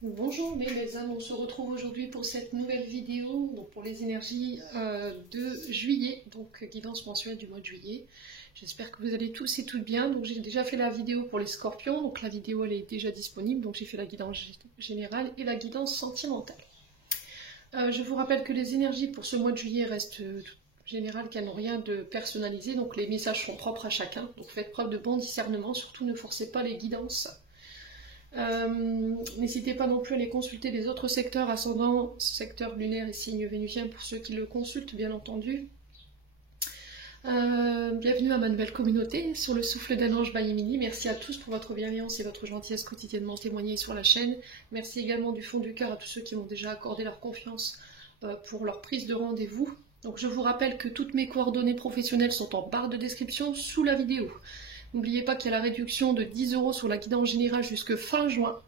Bonjour les âmes, on se retrouve aujourd'hui pour cette nouvelle vidéo, donc pour les énergies de juillet, donc guidance mensuelle du mois de juillet. J'espère que vous allez tous et toutes bien. Donc j'ai déjà fait la vidéo pour les scorpions, donc la vidéo elle est déjà disponible, donc j'ai fait la guidance générale et la guidance sentimentale. Je vous rappelle que les énergies pour ce mois de juillet restent générales, qu'elles n'ont rien de personnalisé, donc les messages sont propres à chacun, donc faites preuve de bon discernement, surtout ne forcez pas les guidances. N'hésitez pas non plus à aller consulter les autres secteurs, ascendant, secteur lunaire et signe vénusien pour ceux qui le consultent, bien entendu. Bienvenue à ma nouvelle communauté sur le souffle d'un ange by Emily. Merci à tous pour votre bienveillance et votre gentillesse quotidiennement témoignée sur la chaîne. Merci également du fond du cœur à tous ceux qui m'ont déjà accordé leur confiance pour leur prise de rendez-vous. Donc je vous rappelle que toutes mes coordonnées professionnelles sont en barre de description sous la vidéo. N'oubliez pas qu'il y a la réduction de 10 € sur la guidance générale jusque fin juin,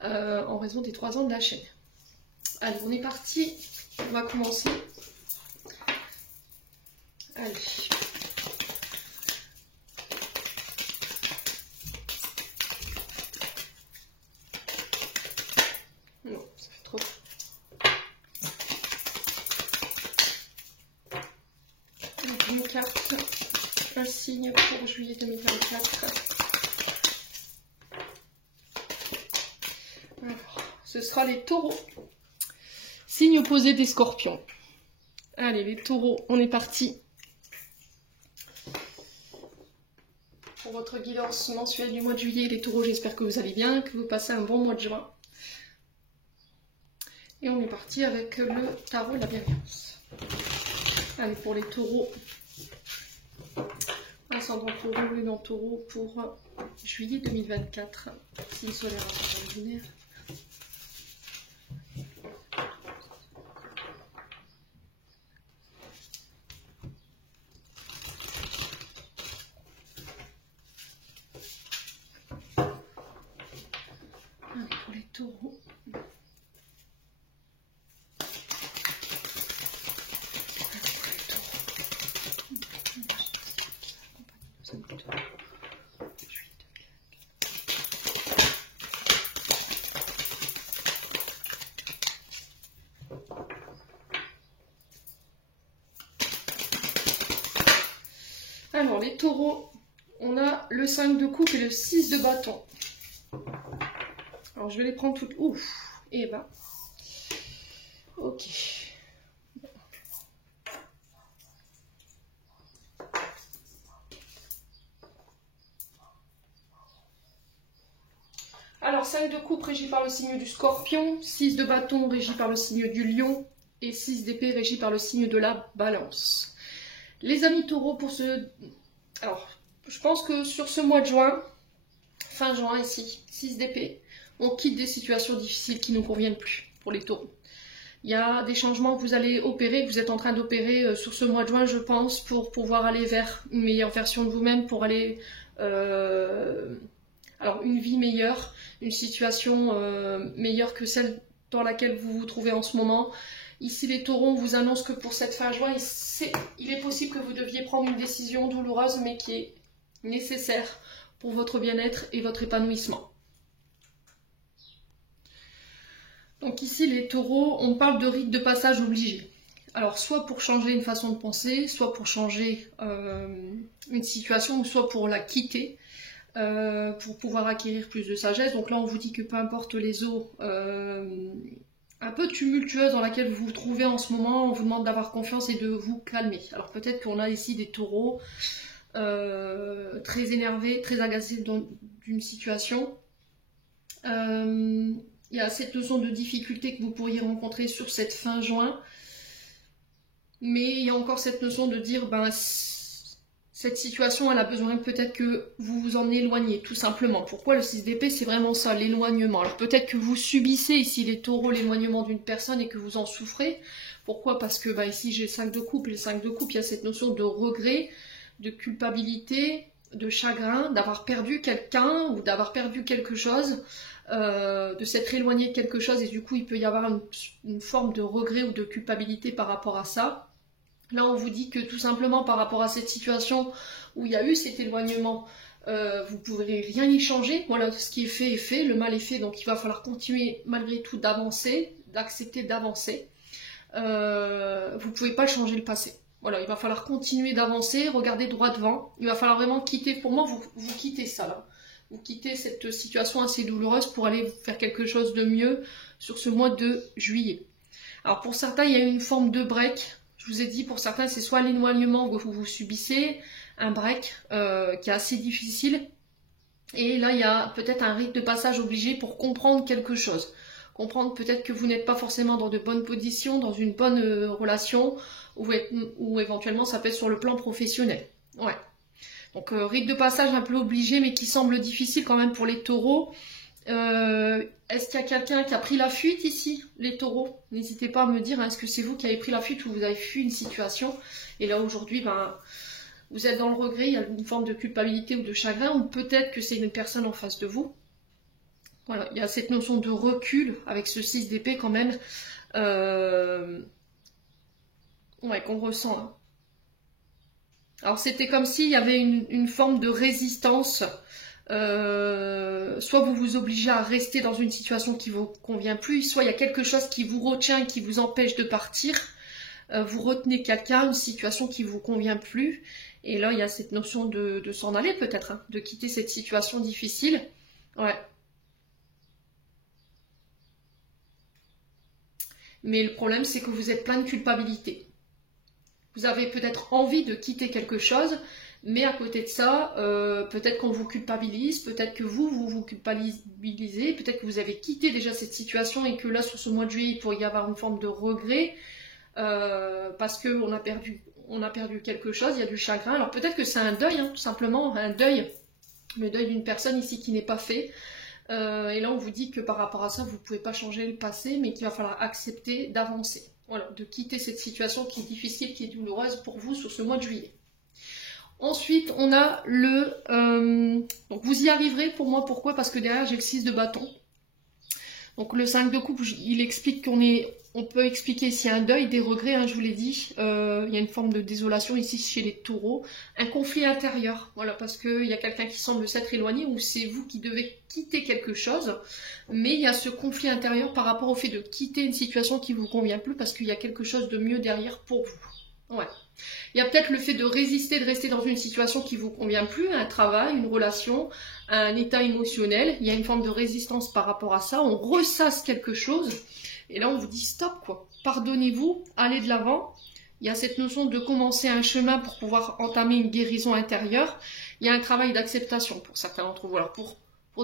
en raison des 3 ans de la chaîne. Allez, on est parti, on va commencer. Allez. Non, ça fait trop. Donc, une carte, un signe pour juillet 2024. Alors, ce sera les taureaux. Signe opposé des scorpions. Allez, les taureaux, on est parti. Pour votre guidance mensuelle du mois de juillet, les taureaux, j'espère que vous allez bien, que vous passez un bon mois de juin. Et on est parti avec le tarot de la bienveillance. Allez, pour les taureaux, ascendant taureau, lune en taureau pour juillet 2024. Signe solaire en lunaire. Allez, pour les taureaux. Alors, les taureaux, on a le 5 de coupe et le 6 de bâton. Alors, je vais les prendre toutes. Ouf, et ben. Ok. Alors, 5 de coupe régi par le signe du scorpion, 6 de bâton régi par le signe du lion et 6 d'épée régi par le signe de la balance. Les amis taureaux, pour ce... Alors, je pense que sur ce mois de juin, fin juin ici, 6 d'épée, on quitte des situations difficiles qui ne nous conviennent plus pour les taureaux. Il y a des changements que vous allez opérer, que vous êtes en train d'opérer sur ce mois de juin, je pense, pour pouvoir aller vers une meilleure version de vous-même, pour aller... alors, une vie meilleure, une situation meilleure que celle dans laquelle vous vous trouvez en ce moment. Ici, les taureaux, on vous annonce que pour cette fin juin, il est possible que vous deviez prendre une décision douloureuse, mais qui est nécessaire pour votre bien-être et votre épanouissement. Donc ici, les taureaux, on parle de rite de passage obligé. Alors, soit pour changer une façon de penser, soit pour changer une situation, ou soit pour la quitter, pour pouvoir acquérir plus de sagesse. Donc là, on vous dit que peu importe les eaux un peu tumultueuses dans laquelle vous vous trouvez en ce moment, on vous demande d'avoir confiance et de vous calmer. Alors peut-être qu'on a ici des taureaux très énervés, très agacés d'une situation. Il y a cette notion de difficulté que vous pourriez rencontrer sur cette fin juin. Mais il y a encore cette notion de dire, ben, cette situation, elle a besoin peut-être que vous vous en éloignez, tout simplement. Pourquoi le 6 d'épée? C'est vraiment ça, l'éloignement. Alors peut-être que vous subissez ici les taureaux, l'éloignement d'une personne et que vous en souffrez. Pourquoi? Parce que bah, ici j'ai le 5 de coupe. Et le 5 de coupe, il y a cette notion de regret, de culpabilité, de chagrin, d'avoir perdu quelqu'un ou d'avoir perdu quelque chose, de s'être éloigné de quelque chose. Et du coup, il peut y avoir une forme de regret ou de culpabilité par rapport à ça. Là, on vous dit que tout simplement par rapport à cette situation où il y a eu cet éloignement vous ne pourrez rien y changer. Voilà, ce qui est fait, le mal est fait, donc il va falloir continuer malgré tout d'avancer, d'accepter d'avancer. Vous ne pouvez pas changer le passé. Voilà, il va falloir continuer d'avancer, regarder droit devant. Il va falloir vraiment quitter, pour moi, vous quittez ça là. Vous quittez cette situation assez douloureuse pour aller faire quelque chose de mieux sur ce mois de juillet. Alors pour certains, il y a une forme de break. Je vous ai dit, pour certains, c'est soit l'éloignement que vous subissez, un break qui est assez difficile. Et là, il y a peut-être un rite de passage obligé pour comprendre quelque chose. Comprendre peut-être que vous n'êtes pas forcément dans de bonnes positions, dans une bonne relation, ou éventuellement ça peut être sur le plan professionnel. Ouais. Donc rite de passage un peu obligé, mais qui semble difficile quand même pour les taureaux. Est-ce qu'il y a quelqu'un qui a pris la fuite ici, les taureaux? N'hésitez pas à me dire, hein, est-ce que c'est vous qui avez pris la fuite ou vous avez fui une situation? Et là aujourd'hui, ben, vous êtes dans le regret, il y a une forme de culpabilité ou de chagrin, ou peut-être que c'est une personne en face de vous. Voilà, il y a cette notion de recul avec ce 6 d'épée quand même, ouais, qu'on ressent là. Alors c'était comme s'il y avait une forme de résistance. Soit vous vous obligez à rester dans une situation qui vous convient plus, soit il y a quelque chose qui vous retient, qui vous empêche de partir. Vous retenez quelqu'un, une situation qui vous convient plus. Et là, il y a cette notion de s'en aller peut-être, hein, de quitter cette situation difficile. Ouais. Mais le problème, c'est que vous êtes plein de culpabilité. Vous avez peut-être envie de quitter quelque chose, mais à côté de ça, peut-être qu'on vous culpabilise, peut-être que vous culpabilisez, peut-être que vous avez quitté déjà cette situation et que là, sur ce mois de juillet, il pourrait y avoir une forme de regret parce qu'on a perdu quelque chose, il y a du chagrin. Alors peut-être que c'est un deuil, hein, tout simplement, un deuil, le deuil d'une personne ici qui n'est pas fait. Et là, on vous dit que par rapport à ça, vous ne pouvez pas changer le passé, mais qu'il va falloir accepter d'avancer. Voilà, de quitter cette situation qui est difficile, qui est douloureuse pour vous sur ce mois de juillet. Ensuite, on a donc vous y arriverez pour moi, pourquoi? Parce que derrière, j'ai le 6 de bâton. Donc le 5 de coupe, il explique on peut expliquer s'il y a un deuil, des regrets, hein, je vous l'ai dit. Il y a une forme de désolation ici chez les taureaux. Un conflit intérieur, voilà, parce qu'il y a quelqu'un qui semble s'être éloigné ou c'est vous qui devez quitter quelque chose. Mais il y a ce conflit intérieur par rapport au fait de quitter une situation qui ne vous convient plus parce qu'il y a quelque chose de mieux derrière pour vous. Ouais. Il y a peut-être le fait de résister, de rester dans une situation qui ne vous convient plus, un travail, une relation, un état émotionnel. Il y a une forme de résistance par rapport à ça. On ressasse quelque chose. Et là, on vous dit stop, quoi. Pardonnez-vous, allez de l'avant. Il y a cette notion de commencer un chemin pour pouvoir entamer une guérison intérieure. Il y a un travail d'acceptation pour certains d'entre vous. Alors pour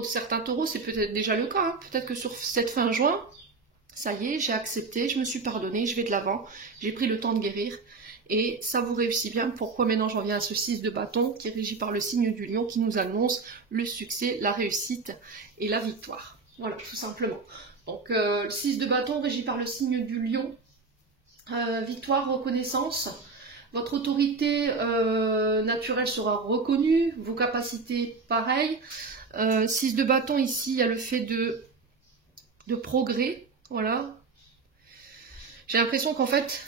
certains taureaux, c'est peut-être déjà le cas. Hein. Peut-être que sur cette fin juin, ça y est, j'ai accepté, je me suis pardonné, je vais de l'avant. J'ai pris le temps de guérir. Et ça vous réussit bien. Pourquoi maintenant j'en viens à ce 6 de bâton qui est régi par le signe du lion qui nous annonce le succès, la réussite et la victoire. Voilà, tout simplement. Donc, le 6 de bâton régi par le signe du lion, victoire, reconnaissance, votre autorité naturelle sera reconnue, vos capacités pareil. 6 de bâton ici, il y a le fait de progrès, voilà. J'ai l'impression qu'en fait,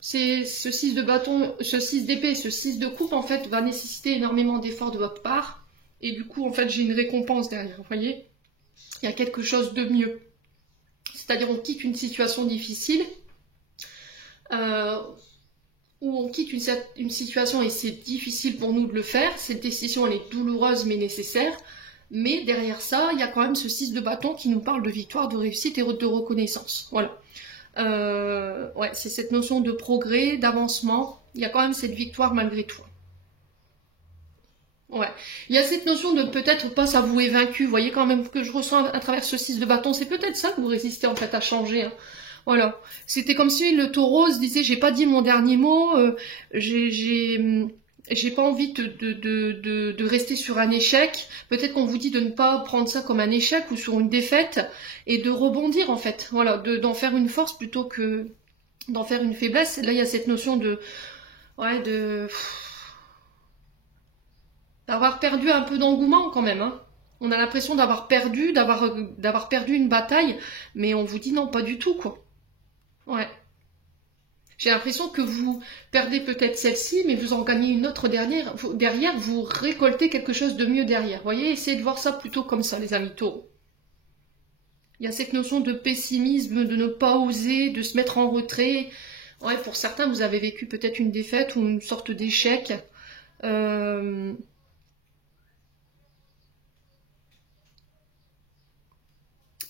c'est ce 6 de bâton, ce 6 d'épée, ce 6 de coupe en fait va nécessiter énormément d'efforts de votre part. Et du coup, en fait, j'ai une récompense derrière, vous voyez. Il y a quelque chose de mieux. C'est-à-dire on quitte une situation difficile, où on quitte une situation et c'est difficile pour nous de le faire. Cette décision elle est douloureuse mais nécessaire. Mais derrière ça, il y a quand même ce 6 de bâton qui nous parle de victoire, de réussite et de reconnaissance. Voilà. Ouais, c'est cette notion de progrès, d'avancement. Il y a quand même cette victoire malgré tout. Ouais. Il y a cette notion de peut-être pas s'avouer vaincu. Vous voyez quand même que je ressens à travers ce 6 de bâton. C'est peut-être ça que vous résistez en fait à changer. Hein. Voilà. C'était comme si le taureau se disait j'ai pas dit mon dernier mot. J'ai pas envie de rester sur un échec. Peut-être qu'on vous dit de ne pas prendre ça comme un échec ou sur une défaite et de rebondir en fait. Voilà, d'en faire une force plutôt que d'en faire une faiblesse. Là, il y a cette notion d'avoir perdu un peu d'engouement quand même. Hein. On a l'impression d'avoir perdu une bataille, mais on vous dit non, pas du tout quoi. Ouais. J'ai l'impression que vous perdez peut-être celle-ci, mais vous en gagnez une autre derrière, vous récoltez quelque chose de mieux derrière. Vous voyez, essayez de voir ça plutôt comme ça, les amis taureaux. Il y a cette notion de pessimisme, de ne pas oser, de se mettre en retrait. Ouais, pour certains, vous avez vécu peut-être une défaite ou une sorte d'échec.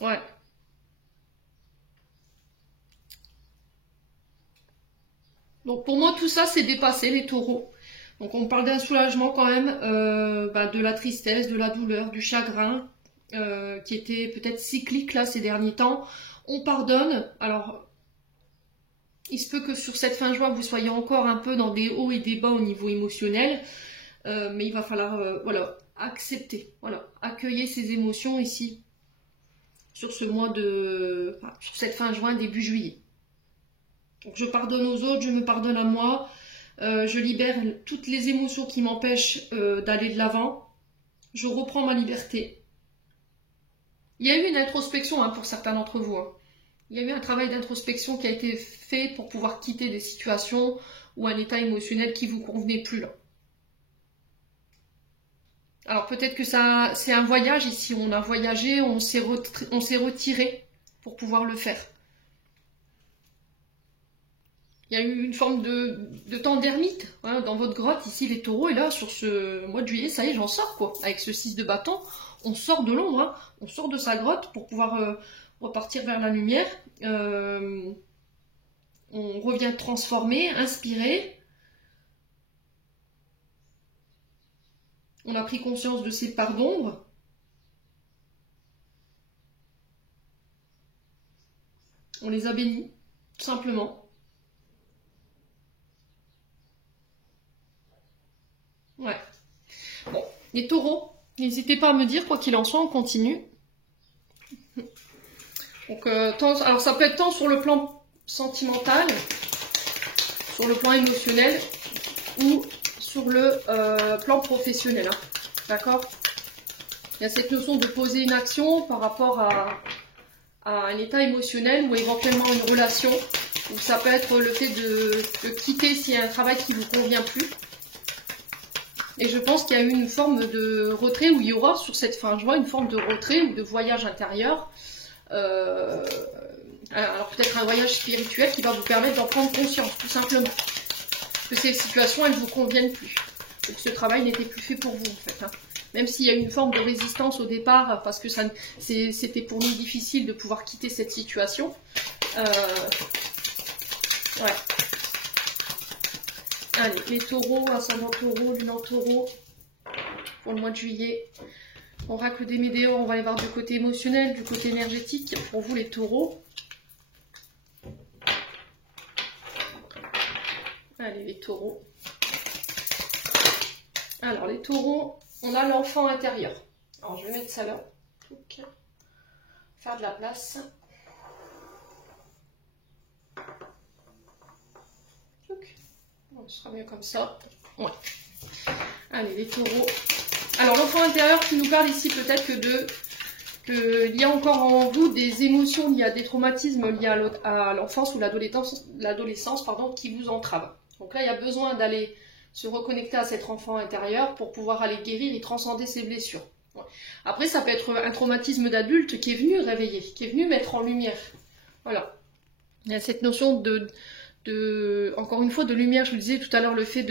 Ouais. Donc pour moi, tout ça, c'est dépassé, les taureaux. Donc on parle d'un soulagement quand même, de la tristesse, de la douleur, du chagrin, qui était peut-être cyclique là ces derniers temps. On pardonne. Alors, il se peut que sur cette fin juin, vous soyez encore un peu dans des hauts et des bas au niveau émotionnel, mais il va falloir voilà, accepter, voilà, accueillir ces émotions ici, sur ce mois de... Enfin, sur cette fin juin, début juillet. Donc je pardonne aux autres, je me pardonne à moi, je libère toutes les émotions qui m'empêchent d'aller de l'avant, je reprends ma liberté. Il y a eu une introspection pour certains d'entre vous. Il y a eu un travail d'introspection qui a été fait pour pouvoir quitter des situations ou un état émotionnel qui ne vous convenait plus là. Alors peut-être que ça, c'est un voyage ici, on a voyagé, on s'est retiré pour pouvoir le faire. Il y a eu une forme de temps d'ermite dans votre grotte, ici les taureaux, et là sur ce mois de juillet, ça y est, j'en sors quoi. Avec ce 6 de bâton, on sort de l'ombre, on sort de sa grotte pour pouvoir repartir vers la lumière. On revient transformé, inspiré. On a pris conscience de ces parts d'ombre. On les a bénis, tout simplement. Ouais. Bon, les taureaux, n'hésitez pas à me dire, quoi qu'il en soit, on continue. Donc, alors ça peut être tant sur le plan sentimental, sur le plan émotionnel, ou sur le plan professionnel. D'accord ? Il y a cette notion de poser une action par rapport à un état émotionnel ou éventuellement une relation, ou ça peut être le fait de quitter s'il y a un travail qui ne vous convient plus. Et je pense qu'il y a eu une forme de retrait, où il y aura sur cette fin juin une forme de retrait ou de voyage intérieur. Alors peut-être un voyage spirituel qui va vous permettre d'en prendre conscience, tout simplement. Que ces situations, elles ne vous conviennent plus. Que ce travail n'était plus fait pour vous, en fait. Même s'il y a eu une forme de résistance au départ, parce que c'était pour nous difficile de pouvoir quitter cette situation. Ouais. Allez, les taureaux, ascendant taureau, lune en taureau, pour le mois de juillet. Oracle des météores, on va aller voir du côté émotionnel, du côté énergétique, pour vous les taureaux. Allez, les taureaux. Alors, les taureaux, on a l'enfant intérieur. Alors, je vais mettre ça là. Okay. Faire de la place. Okay. Bon, ce sera mieux comme ça. Ouais. Allez, les taureaux. Alors, l'enfant intérieur qui nous parle ici peut-être qu'il y a encore en vous des émotions liées à des traumatismes liés à l'enfance ou l'adolescence, qui vous entravent. Donc là, il y a besoin d'aller se reconnecter à cet enfant intérieur pour pouvoir aller guérir et transcender ses blessures. Après, ça peut être un traumatisme d'adulte qui est venu réveiller, qui est venu mettre en lumière. Voilà. Il y a cette notion encore une fois, de lumière. Je vous le disais tout à l'heure, le fait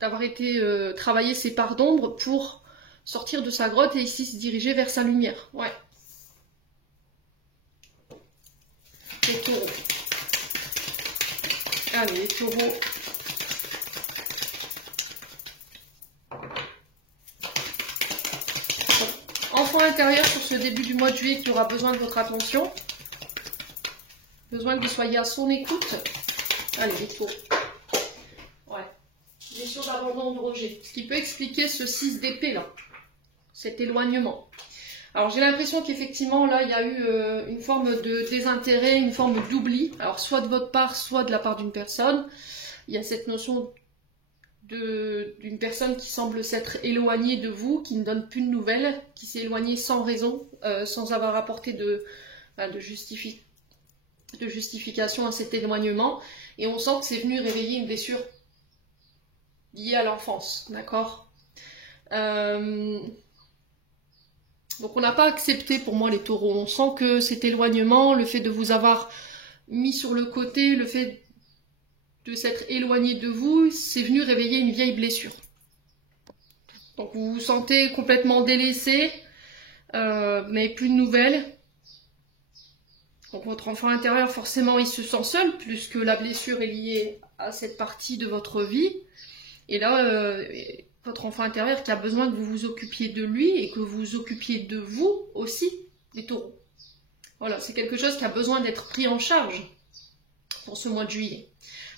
d'avoir été travailler ses parts d'ombre pour sortir de sa grotte et ici se diriger vers sa lumière. Ouais. Les taureaux. Allez, les taureaux. Enfant intérieur sur ce début du mois de juillet qui aura besoin de votre attention. Besoin que vous soyez à son écoute. Allez, les taureaux. Ouais. Blessure d'abandon de rejet. Ce qui peut expliquer ce 6 d'épée là. Cet éloignement. Alors j'ai l'impression qu'effectivement là il y a eu une forme de désintérêt, une forme d'oubli. Alors soit de votre part, soit de la part d'une personne. Il y a cette notion d'une personne qui semble s'être éloignée de vous, qui ne donne plus de nouvelles, qui s'est éloignée sans raison, sans avoir apporté de justification. de justification à cet éloignement. Et on sent que c'est venu réveiller une blessure liée à l'enfance, d'accord? Donc on n'a pas accepté pour moi les taureaux. On sent que cet éloignement, le fait de vous avoir mis sur le côté, le fait de s'être éloigné de vous, c'est venu réveiller une vieille blessure. Donc vous vous sentez complètement délaissé, vous n'avez plus de nouvelles. Donc votre enfant intérieur, forcément, il se sent seul, puisque la blessure est liée à cette partie de votre vie. Et là, votre enfant intérieur qui a besoin que vous vous occupiez de lui et que vous vous occupiez de vous aussi, les taureaux. Voilà, c'est quelque chose qui a besoin d'être pris en charge pour ce mois de juillet.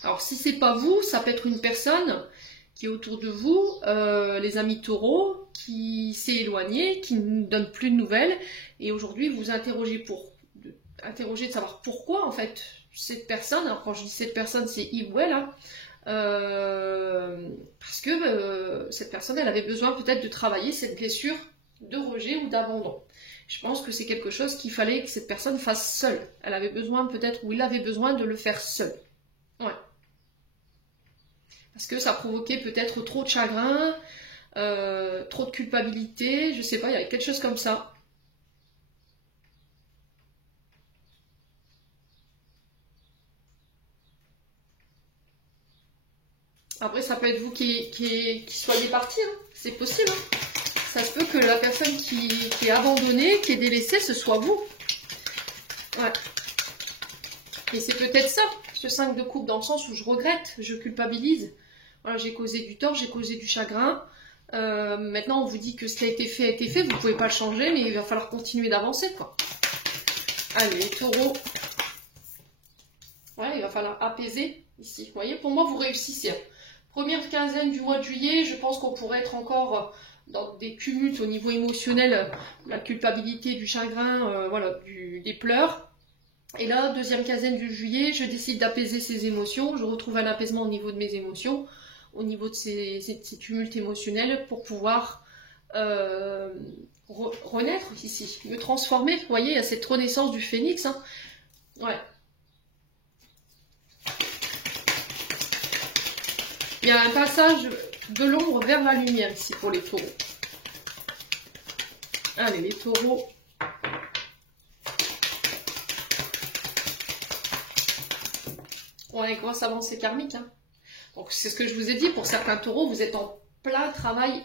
Alors si c'est pas vous, ça peut être une personne qui est autour de vous, les amis taureaux, qui s'est éloigné, qui ne donne plus de nouvelles, et aujourd'hui vous vous interrogez de savoir pourquoi en fait cette personne, alors quand je dis cette personne c'est il ou elle, hein, parce que cette personne elle avait besoin peut-être de travailler cette blessure de rejet ou d'abandon. Je pense que c'est quelque chose qu'il fallait que cette personne fasse seule. Elle avait besoin peut-être, ou il avait besoin de le faire seul. Ouais. Parce que ça provoquait peut-être trop de chagrin, trop de culpabilité, je sais pas, il y avait quelque chose comme ça. Après, ça peut être vous qui soyez parti, hein. C'est possible. Hein. Ça se peut que la personne qui est abandonnée, qui est délaissée, ce soit vous. Ouais. Et c'est peut-être ça, ce 5 de coupe, dans le sens où je regrette, je culpabilise. Voilà, j'ai causé du tort, j'ai causé du chagrin. Maintenant, on vous dit que ce qui a été fait a été fait, vous ne pouvez pas le changer, mais il va falloir continuer d'avancer, quoi. Allez, les taureaux. Ouais, il va falloir apaiser ici. Vous voyez, pour moi, vous réussissez. Première quinzaine du mois de juillet, je pense qu'on pourrait être encore dans des cumuls au niveau émotionnel, la culpabilité, du chagrin, voilà, des pleurs. Et là, deuxième quinzaine du juillet, je décide d'apaiser ces émotions. Je retrouve un apaisement au niveau de mes émotions, au niveau de ces tumultes émotionnels pour pouvoir renaître ici, me transformer. Vous voyez, il y a cette renaissance du phénix. Hein. Ouais. Il y a un passage de l'ombre vers la lumière ici pour les taureaux. Allez, les taureaux. Ouais, grosse avancée karmique. Hein. Donc c'est ce que je vous ai dit, pour certains taureaux, vous êtes en plein travail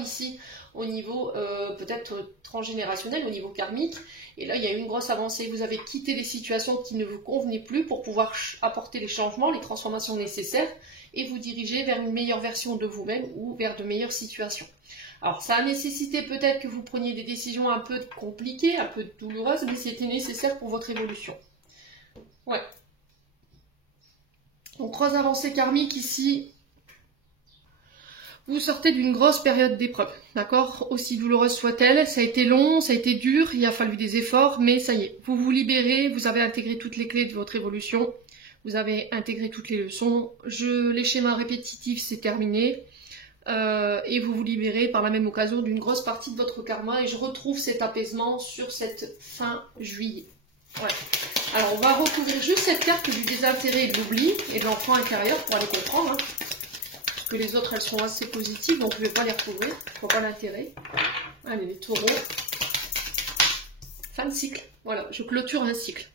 ici, au niveau peut-être transgénérationnel, au niveau karmique. Et là, il y a eu une grosse avancée. Vous avez quitté des situations qui ne vous convenaient plus pour pouvoir apporter les changements, les transformations nécessaires et vous diriger vers une meilleure version de vous-même ou vers de meilleures situations. Alors, ça a nécessité peut-être que vous preniez des décisions un peu compliquées, un peu douloureuses, mais c'était nécessaire pour votre évolution. Ouais. Donc, grosse avancée karmique ici. Vous sortez d'une grosse période d'épreuve, d'accord? Aussi douloureuse soit-elle, ça a été long, ça a été dur, il a fallu des efforts, mais ça y est, vous vous libérez, vous avez intégré toutes les clés de votre évolution, vous avez intégré toutes les leçons, les schémas répétitifs, c'est terminé, et vous vous libérez par la même occasion d'une grosse partie de votre karma, et je retrouve cet apaisement sur cette fin juillet. Ouais. Alors, on va recouvrir juste cette carte du désintérêt et de l'oubli, et de l'enfant intérieur pour aller comprendre, hein. Que les autres elles sont assez positives, donc je ne vais pas les recouvrir, je vois pas l'intérêt. Allez, les taureaux. Fin de cycle. Voilà, je clôture un cycle.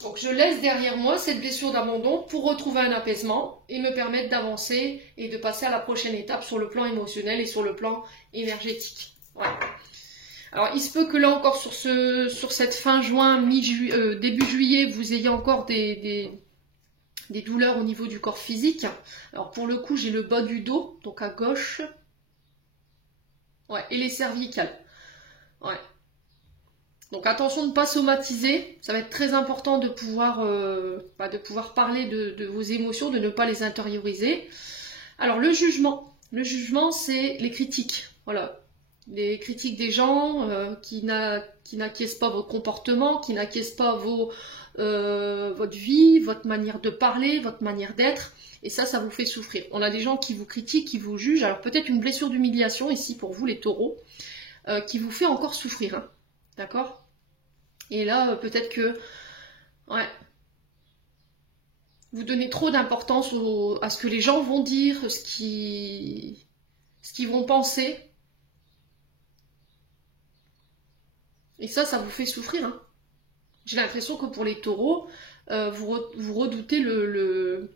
Donc je laisse derrière moi cette blessure d'abandon pour retrouver un apaisement et me permettre d'avancer et de passer à la prochaine étape sur le plan émotionnel et sur le plan énergétique. Voilà. Alors il se peut que là encore sur cette fin juin, début juillet, vous ayez encore des douleurs au niveau du corps physique. Alors pour le coup, j'ai le bas du dos, donc à gauche. Ouais, et les cervicales. Ouais. Donc attention de ne pas somatiser. Ça va être très important de pouvoir parler de vos émotions, de ne pas les intérioriser. Alors le jugement. Le jugement, c'est les critiques. Voilà. Les critiques des gens qui n'acquiescent pas votre comportement, qui n'acquiescent pas votre vie, votre manière de parler, votre manière d'être, et ça vous fait souffrir. On a des gens qui vous critiquent, qui vous jugent, alors peut-être une blessure d'humiliation ici pour vous les taureaux, qui vous fait encore souffrir, hein. D'accord? Et là, peut-être que, ouais, vous donnez trop d'importance à ce que les gens vont dire, ce qu'ils vont penser. Et ça vous fait souffrir. Hein. J'ai l'impression que pour les taureaux, vous redoutez le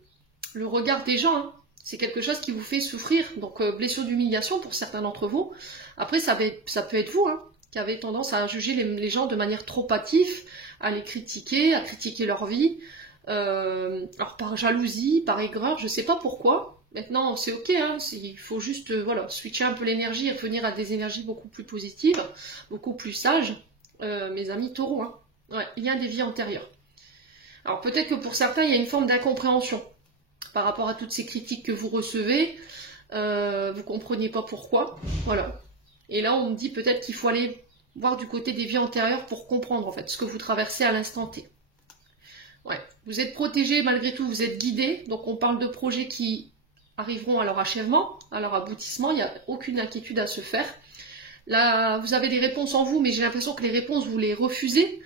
regard des gens. Hein. C'est quelque chose qui vous fait souffrir. Donc, blessure d'humiliation pour certains d'entre vous. Après, ça peut être vous, hein, qui avez tendance à juger les gens de manière trop hâtive, à les critiquer, à critiquer leur vie. Alors, par jalousie, par aigreur, je sais pas pourquoi. Maintenant, c'est ok, hein, il faut juste voilà, switcher un peu l'énergie et venir à des énergies beaucoup plus positives, beaucoup plus sages. Mes amis taureaux, hein. Ouais, il y a des vies antérieures. Alors peut-être que pour certains, il y a une forme d'incompréhension par rapport à toutes ces critiques que vous recevez. Vous compreniez pas pourquoi. Voilà. Et là, on me dit peut-être qu'il faut aller voir du côté des vies antérieures pour comprendre en fait ce que vous traversez à l'instant T. Ouais. Vous êtes protégé malgré tout, vous êtes guidé. Donc on parle de projets qui arriveront à leur achèvement, à leur aboutissement. Il n'y a aucune inquiétude à se faire. Là, vous avez des réponses en vous, mais j'ai l'impression que les réponses, vous les refusez.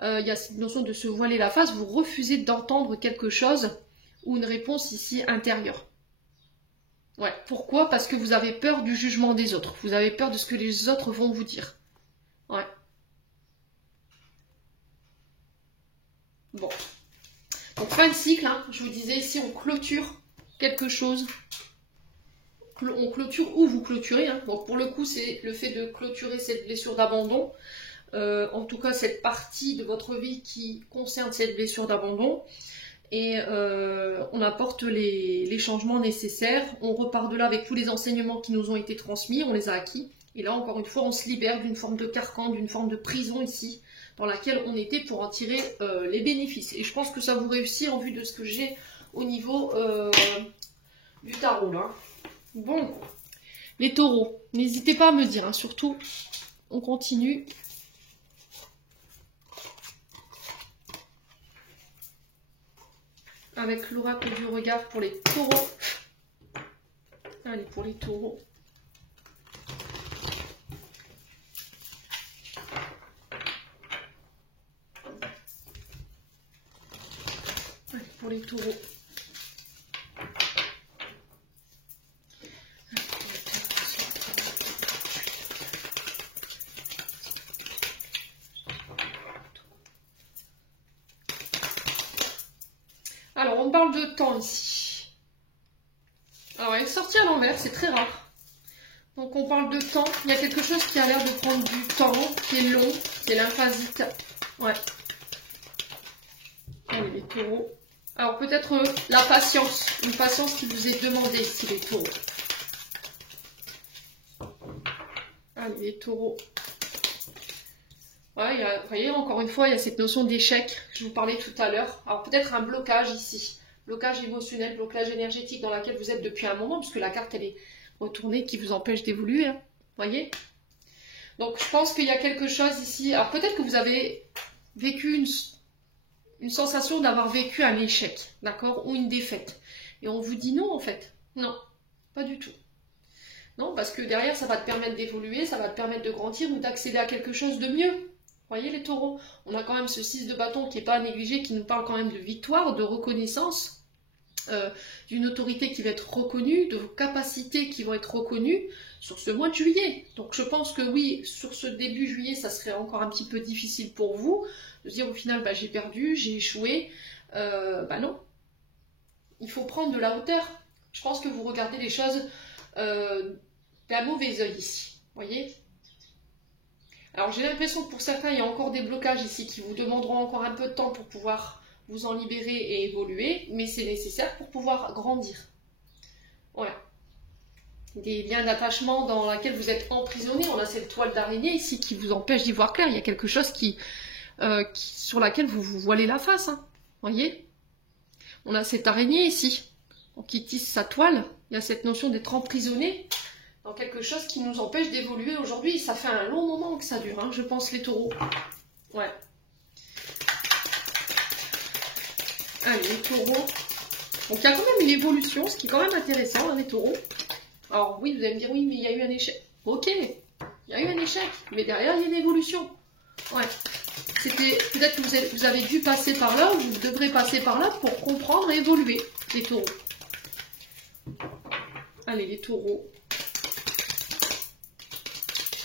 Il y a cette notion de se voiler la face. Vous refusez d'entendre quelque chose ou une réponse ici intérieure. Ouais. Pourquoi? Parce que vous avez peur du jugement des autres. Vous avez peur de ce que les autres vont vous dire. Ouais. Bon. Donc, fin de cycle. Hein. Je vous disais ici, on clôture quelque chose. On clôture ou vous clôturez. Hein. Donc, pour le coup, c'est le fait de clôturer cette blessure d'abandon. En tout cas, cette partie de votre vie qui concerne cette blessure d'abandon. Et on apporte les changements nécessaires. On repart de là avec tous les enseignements qui nous ont été transmis, on les a acquis. Et là, encore une fois, on se libère d'une forme de carcan, d'une forme de prison ici, dans laquelle on était pour en tirer les bénéfices. Et je pense que ça vous réussit en vue de ce que j'ai au niveau du tarot. Là. Bon, les taureaux, n'hésitez pas à me dire, hein, surtout, on continue. Avec l'oracle du regard pour les taureaux. Allez, pour les taureaux. Allez, pour les taureaux. Alors, on parle de temps ici. Alors, elle est sortie à l'envers, c'est très rare. Donc, on parle de temps. Il y a quelque chose qui a l'air de prendre du temps, qui est long, c'est l'emphasite. Ouais. Allez, les taureaux. Alors, peut-être la patience. Une patience qui vous est demandée ici, les taureaux. Allez, les taureaux. Ouais, vous voyez, encore une fois, il y a cette notion d'échec, je vous parlais tout à l'heure. Alors peut-être un blocage ici, blocage émotionnel, blocage énergétique dans lequel vous êtes depuis un moment, parce que la carte, elle est retournée qui vous empêche d'évoluer, hein, voyez. Donc je pense qu'il y a quelque chose ici, alors peut-être que vous avez vécu une sensation d'avoir vécu un échec, d'accord, ou une défaite. Et on vous dit non, en fait, non, pas du tout. Non, parce que derrière, ça va te permettre d'évoluer, ça va te permettre de grandir ou d'accéder à quelque chose de mieux. Vous voyez les taureaux, on a quand même ce 6 de bâton qui n'est pas à négliger, qui nous parle quand même de victoire, de reconnaissance, d'une autorité qui va être reconnue, de vos capacités qui vont être reconnues sur ce mois de juillet. Donc je pense que oui, sur ce début juillet, ça serait encore un petit peu difficile pour vous, de dire au final, bah, j'ai perdu, j'ai échoué. Bah non, il faut prendre de la hauteur. Je pense que vous regardez les choses d'un mauvais œil ici, vous voyez. Alors j'ai l'impression que pour certains, il y a encore des blocages ici qui vous demanderont encore un peu de temps pour pouvoir vous en libérer et évoluer, mais c'est nécessaire pour pouvoir grandir. Voilà. Des liens d'attachement dans lesquels vous êtes emprisonné. On a cette toile d'araignée ici qui vous empêche d'y voir clair. Il y a quelque chose sur laquelle vous vous voilez la face. Hein. Voyez. On a cette araignée ici qui tisse sa toile. Il y a cette notion d'être emprisonné dans quelque chose qui nous empêche d'évoluer aujourd'hui. Ça fait un long moment que ça dure, hein, je pense, les taureaux. Ouais. Allez, les taureaux. Donc, il y a quand même une évolution, ce qui est quand même intéressant, hein, les taureaux. Alors, oui, vous allez me dire, oui, mais il y a eu un échec. Ok, il y a eu un échec, mais derrière, il y a une évolution. Ouais. Peut-être que vous avez dû passer par là, ou vous devrez passer par là pour comprendre et évoluer, les taureaux. Allez, les taureaux.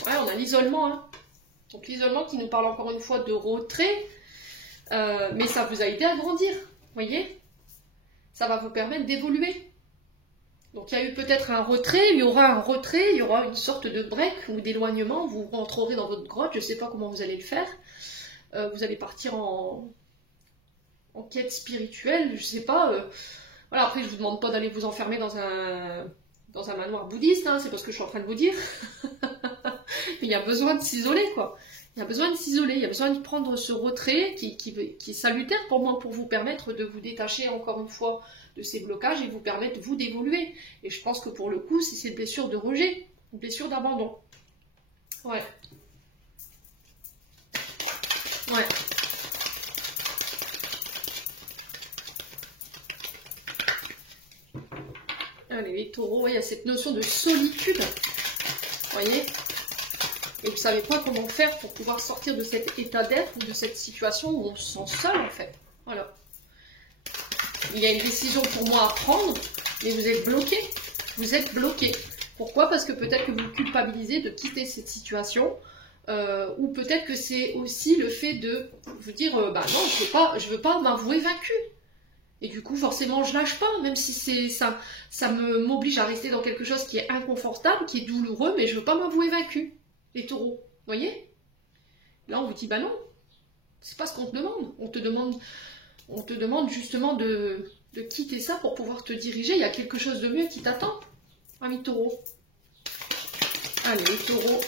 Ouais, on a l'isolement, hein. Donc l'isolement qui nous parle encore une fois de retrait, mais ça vous a aidé à grandir, voyez? Ça va vous permettre d'évoluer. Donc il y a eu peut-être un retrait, il y aura un retrait, il y aura une sorte de break ou d'éloignement, vous rentrerez dans votre grotte, je ne sais pas comment vous allez le faire. Vous allez partir en quête spirituelle, je ne sais pas. Voilà, après je ne vous demande pas d'aller vous enfermer dans un manoir bouddhiste, hein, c'est parce que je suis en train de vous dire. Mais il y a besoin de s'isoler, quoi. Il y a besoin de s'isoler, il y a besoin de prendre ce retrait qui est salutaire pour moi, pour vous permettre de vous détacher encore une fois de ces blocages et vous permettre, vous, d'évoluer. Et je pense que pour le coup, c'est ces blessures de rejet, une blessure d'abandon. Ouais. Ouais. Allez, les taureaux, ouais, il y a cette notion de solitude. Vous voyez? Et vous ne savez pas comment faire pour pouvoir sortir de cet état d'être, de cette situation où on se sent seul, en fait. Voilà. Il y a une décision pour moi à prendre, mais vous êtes bloqué. Vous êtes bloqué. Pourquoi? Parce que peut-être que vous culpabilisez de quitter cette situation, ou peut-être que c'est aussi le fait de vous dire, bah non, je veux pas m'avouer vaincu. Et du coup, forcément, je lâche pas, même si ça m'oblige à rester dans quelque chose qui est inconfortable, qui est douloureux, mais je veux pas m'avouer vaincu. Les taureaux, vous voyez? Là, on vous dit, bah non, c'est pas ce qu'on te demande. On te demande justement de quitter ça pour pouvoir te diriger. Il y a quelque chose de mieux qui t'attend, ami taureau. Allez, les taureaux.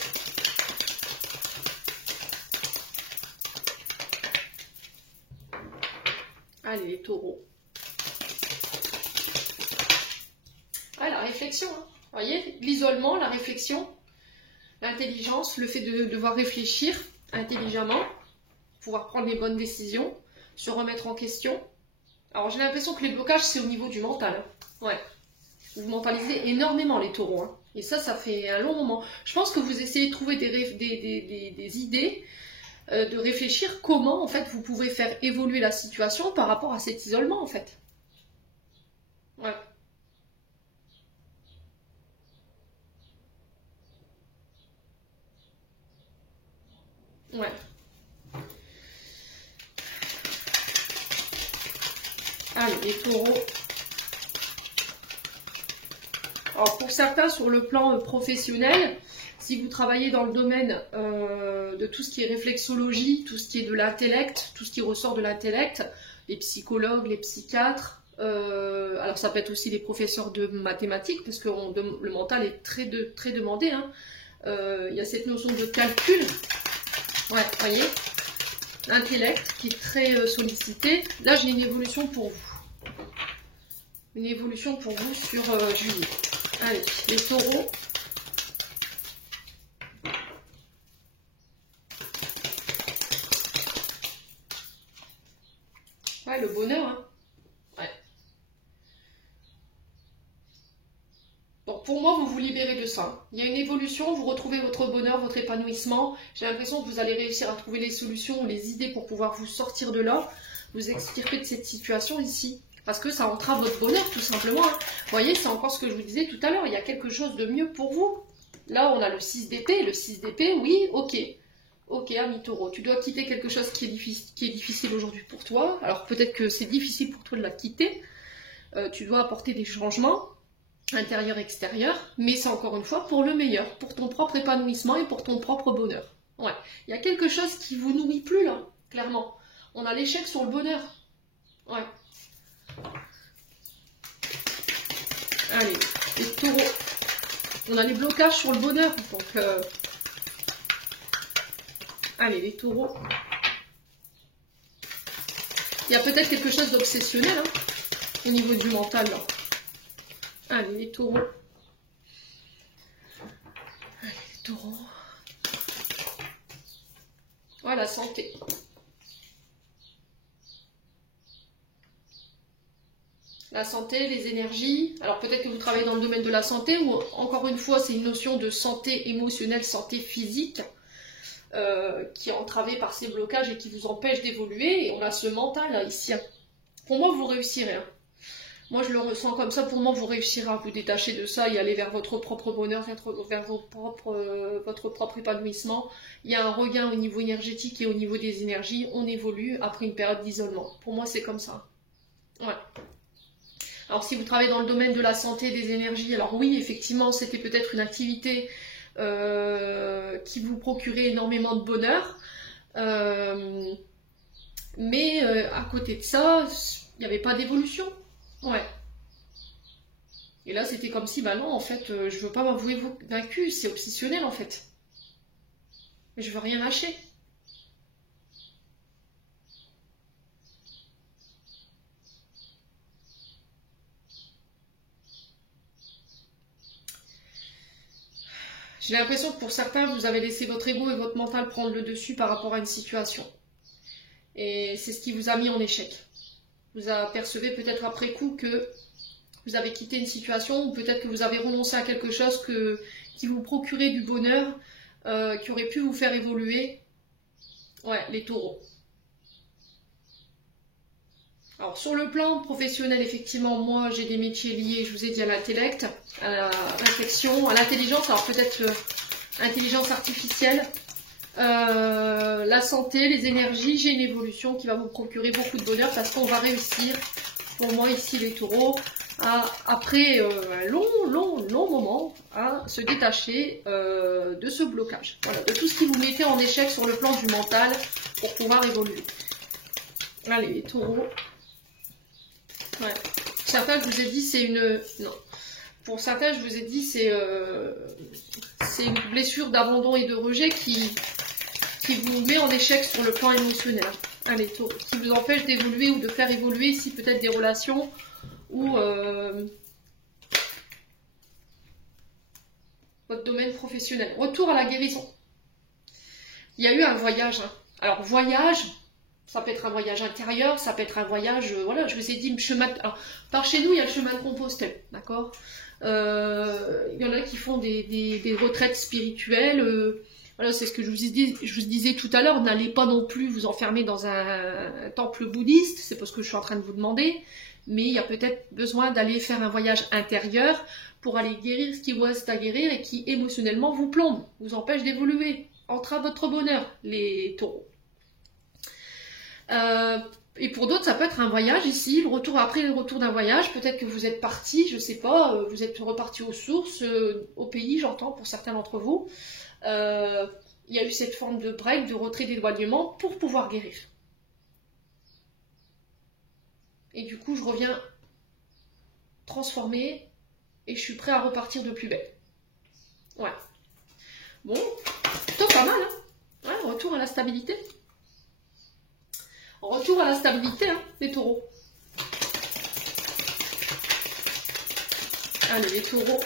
Allez, les taureaux. Ah, la réflexion, hein. Vous voyez? L'isolement, la réflexion, l'intelligence, le fait de devoir réfléchir intelligemment, pouvoir prendre les bonnes décisions, se remettre en question. Alors, j'ai l'impression que les blocages, c'est au niveau du mental. Hein. Ouais. Vous mentalisez énormément, les taureaux. Hein. Et ça fait un long moment. Je pense que vous essayez de trouver des idées, de réfléchir comment, en fait, vous pouvez faire évoluer la situation par rapport à cet isolement, en fait. Ouais. Ouais. Allez, les taureaux. Alors, pour certains, sur le plan professionnel, si vous travaillez dans le domaine de tout ce qui est réflexologie, tout ce qui est de l'intellect, tout ce qui ressort de l'intellect, les psychologues, les psychiatres, alors ça peut être aussi les professeurs de mathématiques, parce que le mental est très demandé. Hein. Il y a cette notion de calcul. Ouais, vous voyez, l'intellect qui est très sollicité. Là, j'ai une évolution pour vous. Une évolution pour vous sur juillet. Allez, les taureaux. Ouais, le bonheur. Hein. Ouais. Donc pour moi, vous vous libérez de ça. Il y a une évolution, vous retrouvez votre bonheur, votre épanouissement. J'ai l'impression que vous allez réussir à trouver les solutions, les idées pour pouvoir vous sortir de là, vous extirper de cette situation ici. Parce que ça entrave votre bonheur, tout simplement. Hein. Vous voyez, c'est encore ce que je vous disais tout à l'heure. Il y a quelque chose de mieux pour vous. Là, on a le 6 d'épée. Le 6 d'épée, oui, ok. Ok, ami taureau, tu dois quitter quelque chose qui est difficile aujourd'hui pour toi. Alors peut-être que c'est difficile pour toi de la quitter. Tu dois apporter des changements intérieurs, extérieurs. Mais c'est encore une fois pour le meilleur. Pour ton propre épanouissement et pour ton propre bonheur. Ouais. Il y a quelque chose qui vous nourrit plus là, clairement. On a l'échec sur le bonheur. Ouais. Allez, les taureaux. On a les blocages sur le bonheur. Donc, allez, les taureaux. Il y a peut-être quelque chose d'obsessionnel hein, au niveau du mental. Là. Allez, les taureaux. Allez, les taureaux. Voilà, santé. La santé, les énergies. Alors peut-être que vous travaillez dans le domaine de la santé ou encore une fois c'est une notion de santé émotionnelle, santé physique. qui est entravé par ces blocages et qui vous empêche d'évoluer. Et on a ce mental là, ici. Pour moi, vous réussirez. Hein. Moi, je le ressens comme ça. Pour moi, vous réussirez à vous détacher de ça et aller vers votre propre bonheur, vers votre propre épanouissement. Il y a un regain au niveau énergétique et au niveau des énergies. On évolue après une période d'isolement. Pour moi, c'est comme ça. Ouais. Alors, si vous travaillez dans le domaine de la santé, des énergies, alors oui, effectivement, c'était peut-être une activité qui vous procurait énormément de bonheur. Mais à côté de ça, il n'y avait pas d'évolution. Ouais. Et là, c'était comme si, bah non, en fait, je veux pas m'avouer vaincu, c'est obsessionnel en fait. Mais je veux rien lâcher. J'ai l'impression que pour certains, vous avez laissé votre ego et votre mental prendre le dessus par rapport à une situation. Et c'est ce qui vous a mis en échec. Vous apercevez peut-être après coup que vous avez quitté une situation ou peut-être que vous avez renoncé à quelque chose qui vous procurait du bonheur, qui aurait pu vous faire évoluer. Ouais, les taureaux. Alors sur le plan professionnel, effectivement, moi j'ai des métiers liés, je vous ai dit, à l'intellect, à la réflexion, à l'intelligence, alors peut-être l'intelligence artificielle, la santé, les énergies, j'ai une évolution qui va vous procurer beaucoup de bonheur parce qu'on va réussir, pour moi ici les taureaux, après un long moment, à se détacher de ce blocage, voilà, de tout ce qui vous mettait en échec sur le plan du mental pour pouvoir évoluer. Allez les taureaux. Ouais. Certains, je vous ai dit, c'est une... Non. Pour certains, je vous ai dit, c'est une blessure d'abandon et de rejet qui vous met en échec sur le plan émotionnel. Allez, taureau. Qui vous empêche d'évoluer ou de faire évoluer ici peut-être des relations ou votre domaine professionnel. Retour à la guérison. Il y a eu un voyage. Hein. Alors, voyage... Ça peut être un voyage intérieur, ça peut être un voyage, voilà, je vous ai dit, chemin. Alors, par chez nous, il y a le chemin de Compostelle, d'accord. Il y en a qui font des retraites spirituelles. Voilà, c'est ce que je vous disais tout à l'heure. N'allez pas non plus vous enfermer dans un temple bouddhiste, c'est parce que je suis en train de vous demander. Mais il y a peut-être besoin d'aller faire un voyage intérieur pour aller guérir ce qui vous reste à guérir et qui émotionnellement vous plombe, vous empêche d'évoluer, entrave votre bonheur, les taureaux. Et pour d'autres, ça peut être un voyage ici, après le retour d'un voyage, peut-être que vous êtes parti, je sais pas, vous êtes reparti aux sources, au pays, j'entends, pour certains d'entre vous. Il y a eu cette forme de break, de retrait, d'éloignement pour pouvoir guérir. Et du coup, je reviens transformée et je suis prêt à repartir de plus belle. Ouais. Bon, plutôt pas mal, hein. Ouais, retour à la stabilité. Retour à la stabilité, hein, les taureaux. Allez, les taureaux.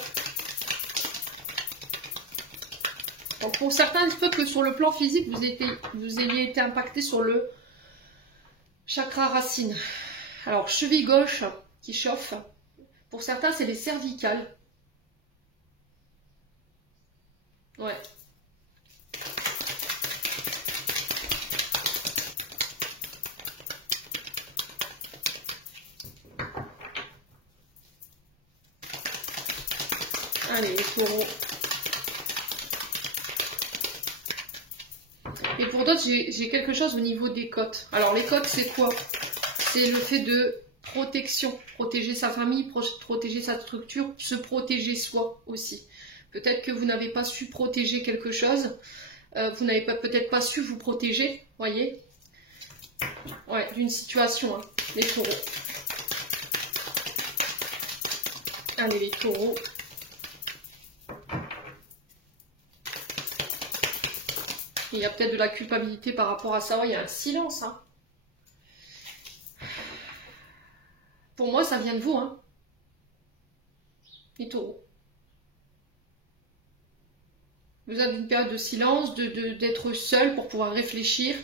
Donc pour certains, il peut que sur le plan physique, vous ayez été impacté sur le chakra racine. Alors, cheville gauche qui chauffe. Pour certains, c'est les cervicales. Ouais. Allez, les taureaux. Et pour d'autres, j'ai quelque chose au niveau des côtes. Alors, les côtes, c'est quoi? C'est le fait de protection. Protéger sa famille, protéger sa structure, se protéger soi aussi. Peut-être que vous n'avez pas su protéger quelque chose. Vous n'avez peut-être pas su vous protéger, voyez? Ouais, d'une situation, hein, les taureaux. Allez, les taureaux. Il y a peut-être de la culpabilité par rapport à ça. Ouais, il y a un silence. Hein. Pour moi, ça vient de vous. Hein. Les taureaux. Vous avez une période de silence, d'être seul pour pouvoir réfléchir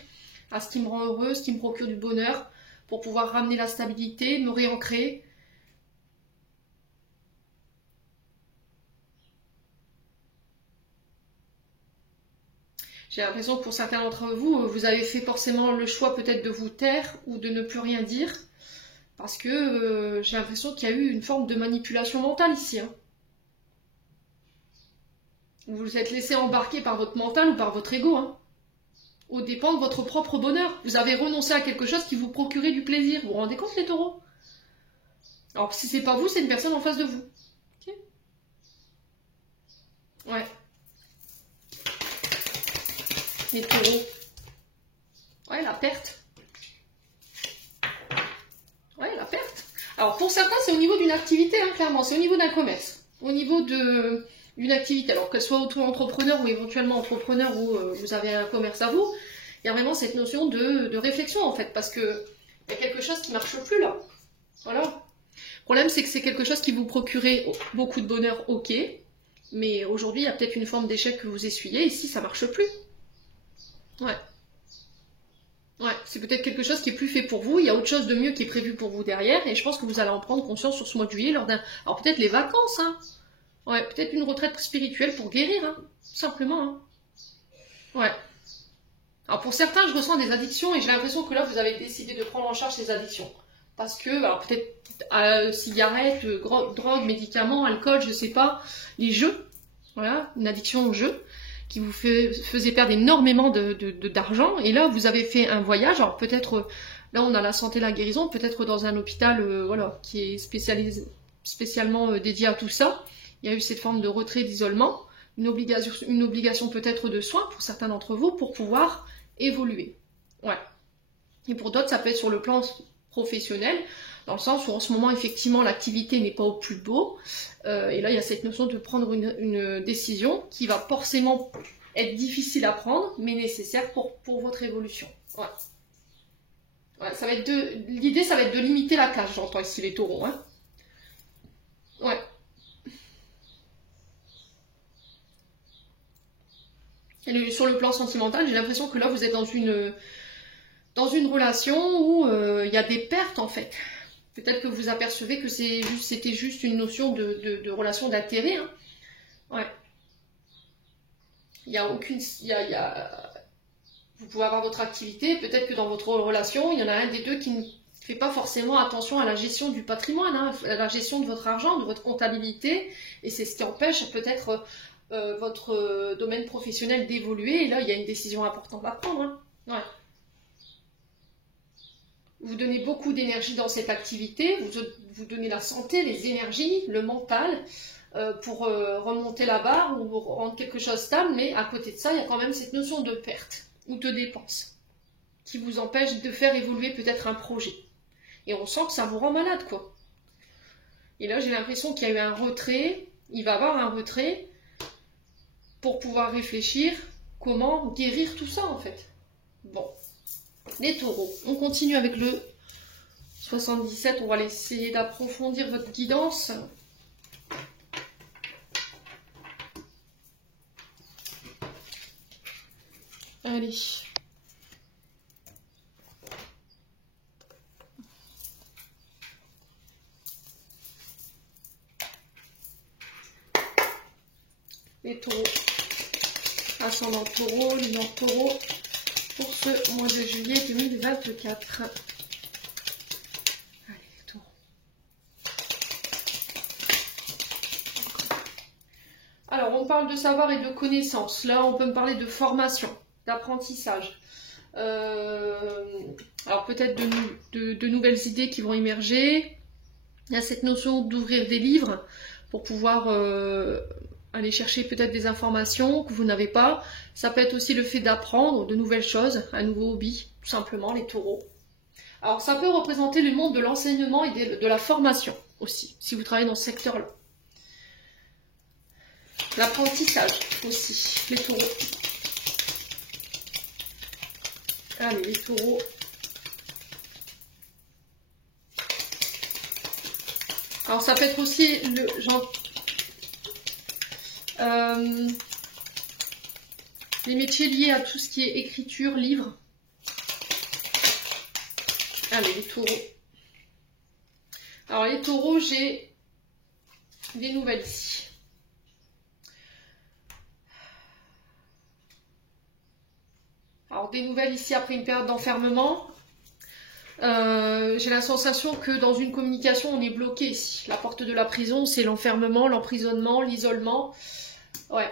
à ce qui me rend heureux, ce qui me procure du bonheur, pour pouvoir ramener la stabilité, me réancrer. J'ai l'impression que pour certains d'entre vous, vous avez fait forcément le choix peut-être de vous taire ou de ne plus rien dire. Parce que j'ai l'impression qu'il y a eu une forme de manipulation mentale ici. Hein. Vous vous êtes laissé embarquer par votre mental ou par votre ego. Hein. Au dépend de votre propre bonheur. Vous avez renoncé à quelque chose qui vous procurait du plaisir. Vous vous rendez compte les taureaux? Alors si c'est pas vous, c'est une personne en face de vous. Okay. Ouais. Les taureaux. Ouais, la perte. Ouais, la perte. Alors pour certains, c'est au niveau d'une activité, hein, clairement. C'est au niveau d'un commerce. Au niveau d'une activité. Alors qu'elle soit auto-entrepreneur ou éventuellement entrepreneur ou vous avez un commerce à vous, il y a vraiment cette notion de réflexion en fait. Parce que il y a quelque chose qui ne marche plus là. Voilà. Le problème, c'est que c'est quelque chose qui vous procurait beaucoup de bonheur, ok. Mais aujourd'hui, il y a peut-être une forme d'échec que vous essuyez. Ici, ça ne marche plus. Ouais. Ouais, c'est peut-être quelque chose qui est plus fait pour vous. Il y a autre chose de mieux qui est prévu pour vous derrière. Et je pense que vous allez en prendre conscience sur ce mois de juillet lors d'un... Alors peut-être les vacances, hein. Ouais, peut-être une retraite spirituelle pour guérir, hein. Simplement, hein. Ouais. Alors pour certains, je ressens des addictions et j'ai l'impression que là, vous avez décidé de prendre en charge ces addictions. Parce que, alors peut-être cigarettes, drogue, médicaments, alcool, je sais pas, les jeux. Voilà, une addiction aux jeux qui vous faisait perdre énormément d'argent. Et là, vous avez fait un voyage. Alors peut-être, là, on a la santé, la guérison, peut-être dans un hôpital voilà, qui est spécialement dédié à tout ça. Il y a eu cette forme de retrait, d'isolement, une obligation peut-être de soins pour certains d'entre vous pour pouvoir évoluer. Ouais. Et pour d'autres, ça peut être sur le plan professionnel, dans le sens où en ce moment, effectivement, l'activité n'est pas au plus beau. Et là, il y a cette notion de prendre une décision qui va forcément être difficile à prendre, mais nécessaire pour votre évolution. Ouais. Ouais, ça va être l'idée, ça va être de limiter la casse, j'entends ici les taureaux. Hein. Ouais. Et sur le plan sentimental, j'ai l'impression que là, vous êtes dans une relation où il y a des pertes, en fait. Peut-être que vous apercevez que c'était juste une notion de relation d'intérêt. Hein. Ouais. Il y a aucune... Vous pouvez avoir votre activité, peut-être que dans votre relation, il y en a un des deux qui ne fait pas forcément attention à la gestion du patrimoine, hein, à la gestion de votre argent, de votre comptabilité, et c'est ce qui empêche peut-être votre domaine professionnel d'évoluer, et là, il y a une décision importante à prendre. Hein. Ouais. Vous donnez beaucoup d'énergie dans cette activité, vous donnez la santé, les énergies, le mental, pour remonter la barre ou rendre quelque chose stable, mais à côté de ça, il y a quand même cette notion de perte ou de dépense qui vous empêche de faire évoluer peut-être un projet. Et on sent que ça vous rend malade, quoi. Et là, j'ai l'impression qu'il y a eu un retrait, il va y avoir un retrait pour pouvoir réfléchir comment guérir tout ça, en fait. Bon. Les taureaux, on continue avec le 77, on va essayer d'approfondir votre guidance. Allez. Les taureaux. Ascendant taureau, lunaire taureau. Pour ce mois de juillet 2024. Allez, les taureaux. Alors, on parle de savoir et de connaissance. Là, on peut me parler de formation, d'apprentissage. Alors, peut-être de nouvelles idées qui vont émerger. Il y a cette notion d'ouvrir des livres pour pouvoir aller chercher peut-être des informations que vous n'avez pas. Ça peut être aussi le fait d'apprendre de nouvelles choses, un nouveau hobby, tout simplement, les taureaux. Alors ça peut représenter le monde de l'enseignement et de la formation aussi, si vous travaillez dans ce secteur-là. L'apprentissage aussi, les taureaux. Allez, les taureaux. Alors ça peut être aussi le genre... les métiers liés à tout ce qui est écriture, livre. Allez, les taureaux. Alors, les taureaux, j'ai des nouvelles ici. Alors des nouvelles ici après une période d'enfermement. J'ai la sensation que dans une communication on est bloqué ici. La porte de la prison c'est l'enfermement, l'emprisonnement, l'isolement. Ouais.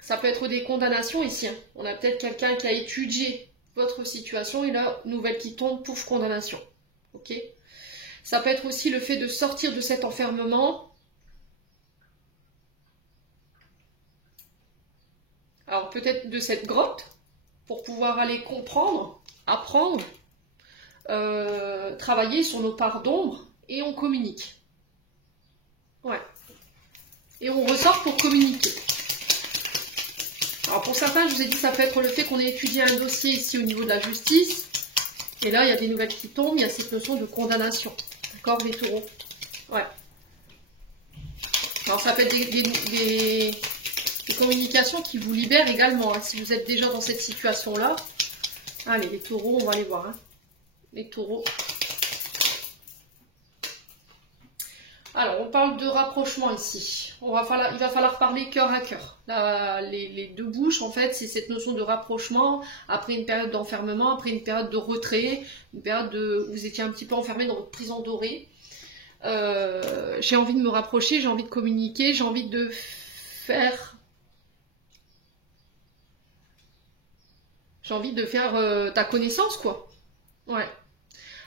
Ça peut être des condamnations ici. Hein. On a peut-être quelqu'un qui a étudié votre situation et là, nouvelle qui tombe, pouf, condamnation. Ok. Ça peut être aussi le fait de sortir de cet enfermement. Alors peut-être de cette grotte, pour pouvoir aller comprendre, apprendre, travailler sur nos parts d'ombre et on communique. Ouais. Et on ressort pour communiquer. Alors pour certains, je vous ai dit, ça peut être le fait qu'on ait étudié un dossier ici au niveau de la justice. Et là, il y a des nouvelles qui tombent, il y a cette notion de condamnation. D'accord, les taureaux? Ouais. Alors ça peut être des communications qui vous libèrent également. Hein, si vous êtes déjà dans cette situation-là. Allez, les taureaux, on va les voir. Hein. Les taureaux. Alors, on parle de rapprochement ici. Il va falloir parler cœur à cœur. Les deux bouches, en fait, c'est cette notion de rapprochement après une période d'enfermement, après une période de retrait, une période où vous étiez un petit peu enfermé dans votre prison dorée. J'ai envie de me rapprocher, j'ai envie de communiquer, j'ai envie de faire... J'ai envie de faire ta connaissance, quoi. Ouais.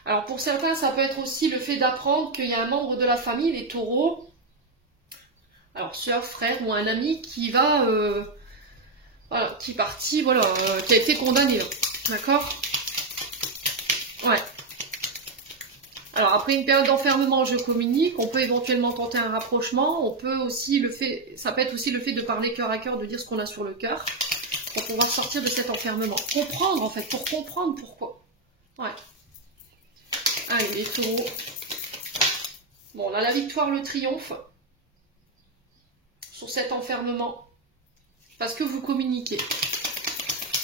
Alors pour certains, ça peut être aussi le fait d'apprendre qu'il y a un membre de la famille, les taureaux, alors soeur, frère ou un ami qui va, voilà, qui est parti, voilà, qui a été condamné, d'accord? Ouais. Alors après une période d'enfermement, je communique, on peut éventuellement tenter un rapprochement, on peut aussi ça peut être aussi le fait de parler cœur à cœur, de dire ce qu'on a sur le cœur, pour pouvoir sortir de cet enfermement. Comprendre en fait, pour comprendre pourquoi. Ouais. Allez, les taureaux. Bon, on a la victoire, le triomphe sur cet enfermement. Parce que vous communiquez.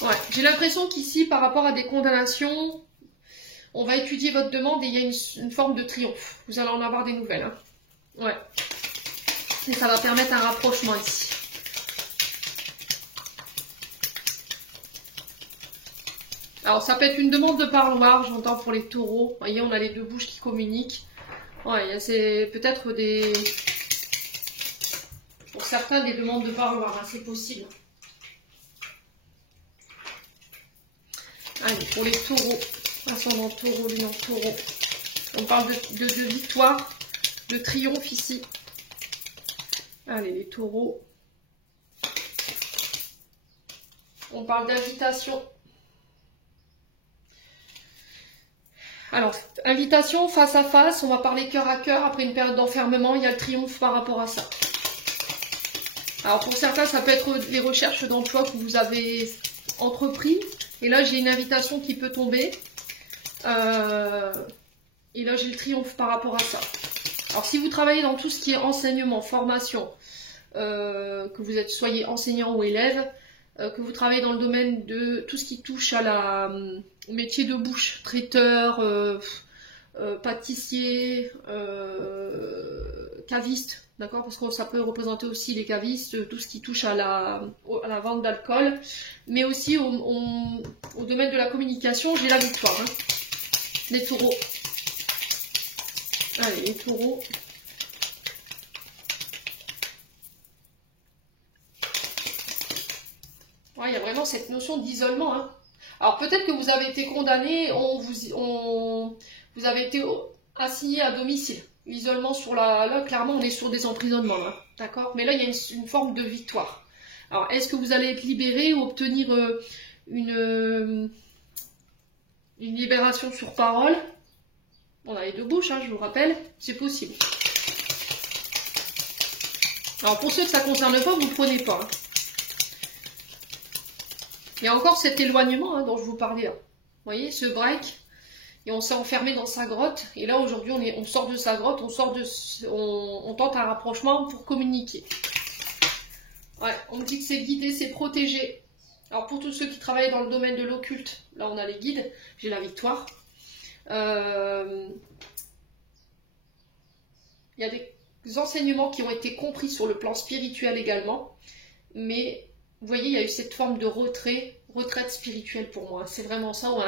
Ouais, j'ai l'impression qu'ici, par rapport à des condamnations, on va étudier votre demande et il y a une forme de triomphe. Vous allez en avoir des nouvelles. Hein. Ouais. Et ça va permettre un rapprochement ici. Alors, ça peut être une demande de parloir, j'entends pour les taureaux. Vous voyez, on a les deux bouches qui communiquent. Ouais, c'est peut-être des... Pour certains, des demandes de parloir, hein, c'est possible. Allez, pour les taureaux, ascendant taureau, lion taureau. On parle de victoire, de triomphe ici. Allez, les taureaux. On parle d'agitation. Alors, invitation face à face, on va parler cœur à cœur. Après une période d'enfermement, il y a le triomphe par rapport à ça. Alors, pour certains, ça peut être les recherches d'emploi que vous avez entrepris. Et là, j'ai une invitation qui peut tomber. Et là, j'ai le triomphe par rapport à ça. Alors, si vous travaillez dans tout ce qui est enseignement, formation, que vous soyez enseignant ou élève, que vous travaillez dans le domaine de tout ce qui touche à au métier de bouche, traiteur, pâtissier, caviste, d'accord, parce que ça peut représenter aussi les cavistes, tout ce qui touche à la vente d'alcool, mais aussi au domaine de la communication, j'ai la victoire. Hein. Les taureaux. Allez, les taureaux. Ouais, il y a vraiment cette notion d'isolement. Hein. Alors peut-être que vous avez été condamné, vous avez été assigné à domicile. L'isolement là, clairement, on est sur des emprisonnements. Hein. D'accord? Mais là, il y a une forme de victoire. Alors, est-ce que vous allez être libéré ou obtenir une libération sur parole? On a les deux bouches, hein, je vous rappelle. C'est possible. Alors, pour ceux que ça ne concerne pas, vous ne prenez pas. Hein. Il y a encore cet éloignement hein, dont je vous parlais là. Vous voyez, ce break. Et on s'est enfermé dans sa grotte. Et là, aujourd'hui, on sort de sa grotte, on tente un rapprochement pour communiquer. Ouais, on me dit que c'est guidé, c'est protégé. Alors, pour tous ceux qui travaillent dans le domaine de l'occulte, là, on a les guides. J'ai la victoire. Il y a des enseignements qui ont été compris sur le plan spirituel également. Mais vous voyez, il y a eu cette forme de retraite spirituelle pour moi. C'est vraiment ça, ou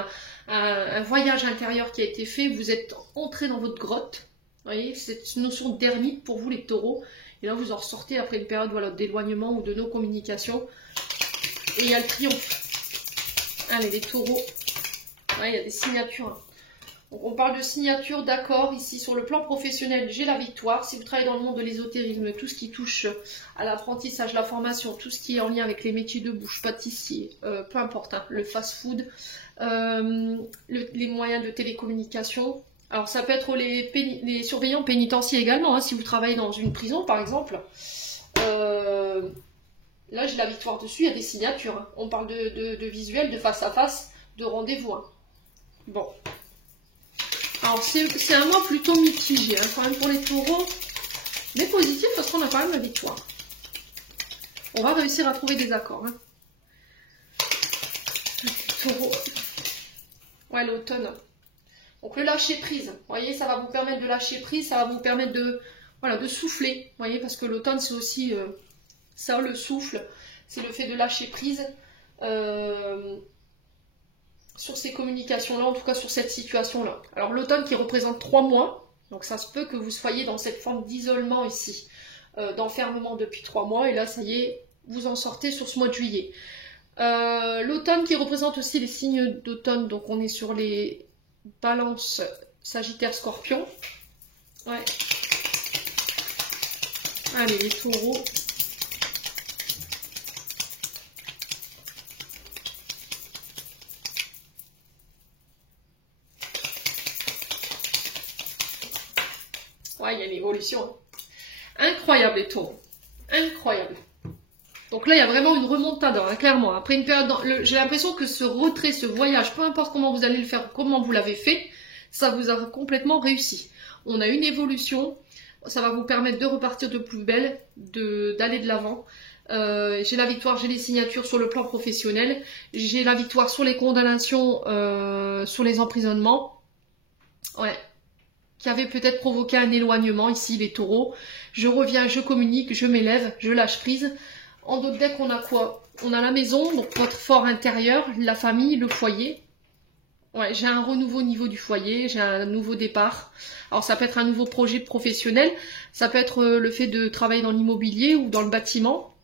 un voyage intérieur qui a été fait. Vous êtes entré dans votre grotte. Vous voyez, cette notion d'ermite pour vous, les taureaux. Et là, vous en ressortez après une période voilà, d'éloignement ou de non-communication. Et il y a le triomphe. Allez, les taureaux. Ouais, il y a des signatures. Hein. Donc, on parle de signature, d'accord. Ici, sur le plan professionnel, j'ai la victoire. Si vous travaillez dans le monde de l'ésotérisme, tout ce qui touche à l'apprentissage, la formation, tout ce qui est en lien avec les métiers de bouche, pâtissier, peu importe, hein, le fast-food, les moyens de télécommunication. Alors, ça peut être les surveillants pénitentiaires également, hein, si vous travaillez dans une prison, par exemple. Là, j'ai la victoire dessus, il y a des signatures. Hein. On parle de visuel, de face à face, de rendez-vous. Hein. Bon. Alors, c'est un mois plutôt mitigé, hein, quand même pour les taureaux. Mais positif parce qu'on a quand même la victoire. On va réussir à trouver des accords. Hein. Taureau. Ouais, l'automne. Donc, le lâcher prise. Vous voyez, ça va vous permettre de lâcher prise, ça va vous permettre de, voilà, de souffler. Vous voyez, parce que l'automne, c'est aussi ça, le souffle. C'est le fait de lâcher prise. Sur ces communications-là, en tout cas sur cette situation-là. Alors l'automne qui représente 3 mois, donc ça se peut que vous soyez dans cette forme d'isolement ici, d'enfermement depuis 3 mois, et là ça y est, vous en sortez sur ce mois de juillet. L'automne qui représente aussi les signes d'automne, donc on est sur les balances Sagittaire, Scorpion. Ouais. Allez, les taureaux. Ouais, il y a une évolution. Hein. Incroyable les taureaux. Incroyable. Donc là, il y a vraiment une remontada, hein, clairement. Après une période, j'ai l'impression que ce retrait, ce voyage, peu importe comment vous allez le faire, comment vous l'avez fait, ça vous a complètement réussi. On a une évolution, ça va vous permettre de repartir de plus belle, d'aller de l'avant. J'ai la victoire, j'ai les signatures sur le plan professionnel, j'ai la victoire sur les condamnations, sur les emprisonnements. Ouais. Qui avait peut-être provoqué un éloignement ici, les taureaux. Je reviens, je communique, je m'élève, je lâche prise. En d'autres decks, on a quoi? On a la maison, donc votre fort intérieur, la famille, le foyer. Ouais, j'ai un renouveau au niveau du foyer, j'ai un nouveau départ. Alors ça peut être un nouveau projet professionnel, ça peut être le fait de travailler dans l'immobilier ou dans le bâtiment.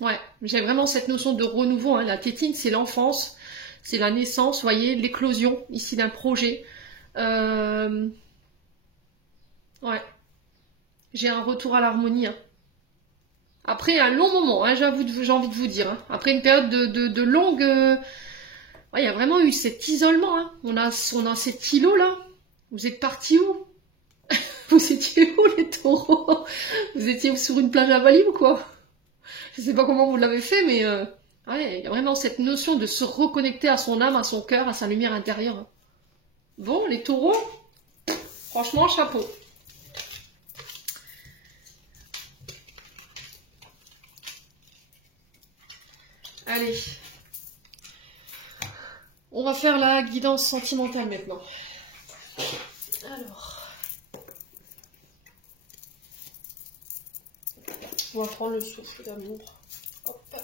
Ouais, j'ai vraiment cette notion de renouveau. Hein. La tétine, c'est l'enfance, c'est la naissance, vous voyez, l'éclosion ici d'un projet. Ouais, j'ai un retour à l'harmonie. Hein. Après un long moment, hein, j'ai envie de vous dire. Hein. Après une période de longue... ouais, il y a vraiment eu cet isolement. Hein. On a cet îlot là. Vous êtes partis où? Vous étiez où les taureaux? Vous étiez sur une plage à Bali ou quoi? Je sais pas comment vous l'avez fait, mais... ouais, il y a vraiment cette notion de se reconnecter à son âme, à son cœur, à sa lumière intérieure. Hein. Bon, les taureaux, franchement, chapeau. Allez, on va faire la guidance sentimentale maintenant. Alors, on va prendre le souffle d'amour. Hop.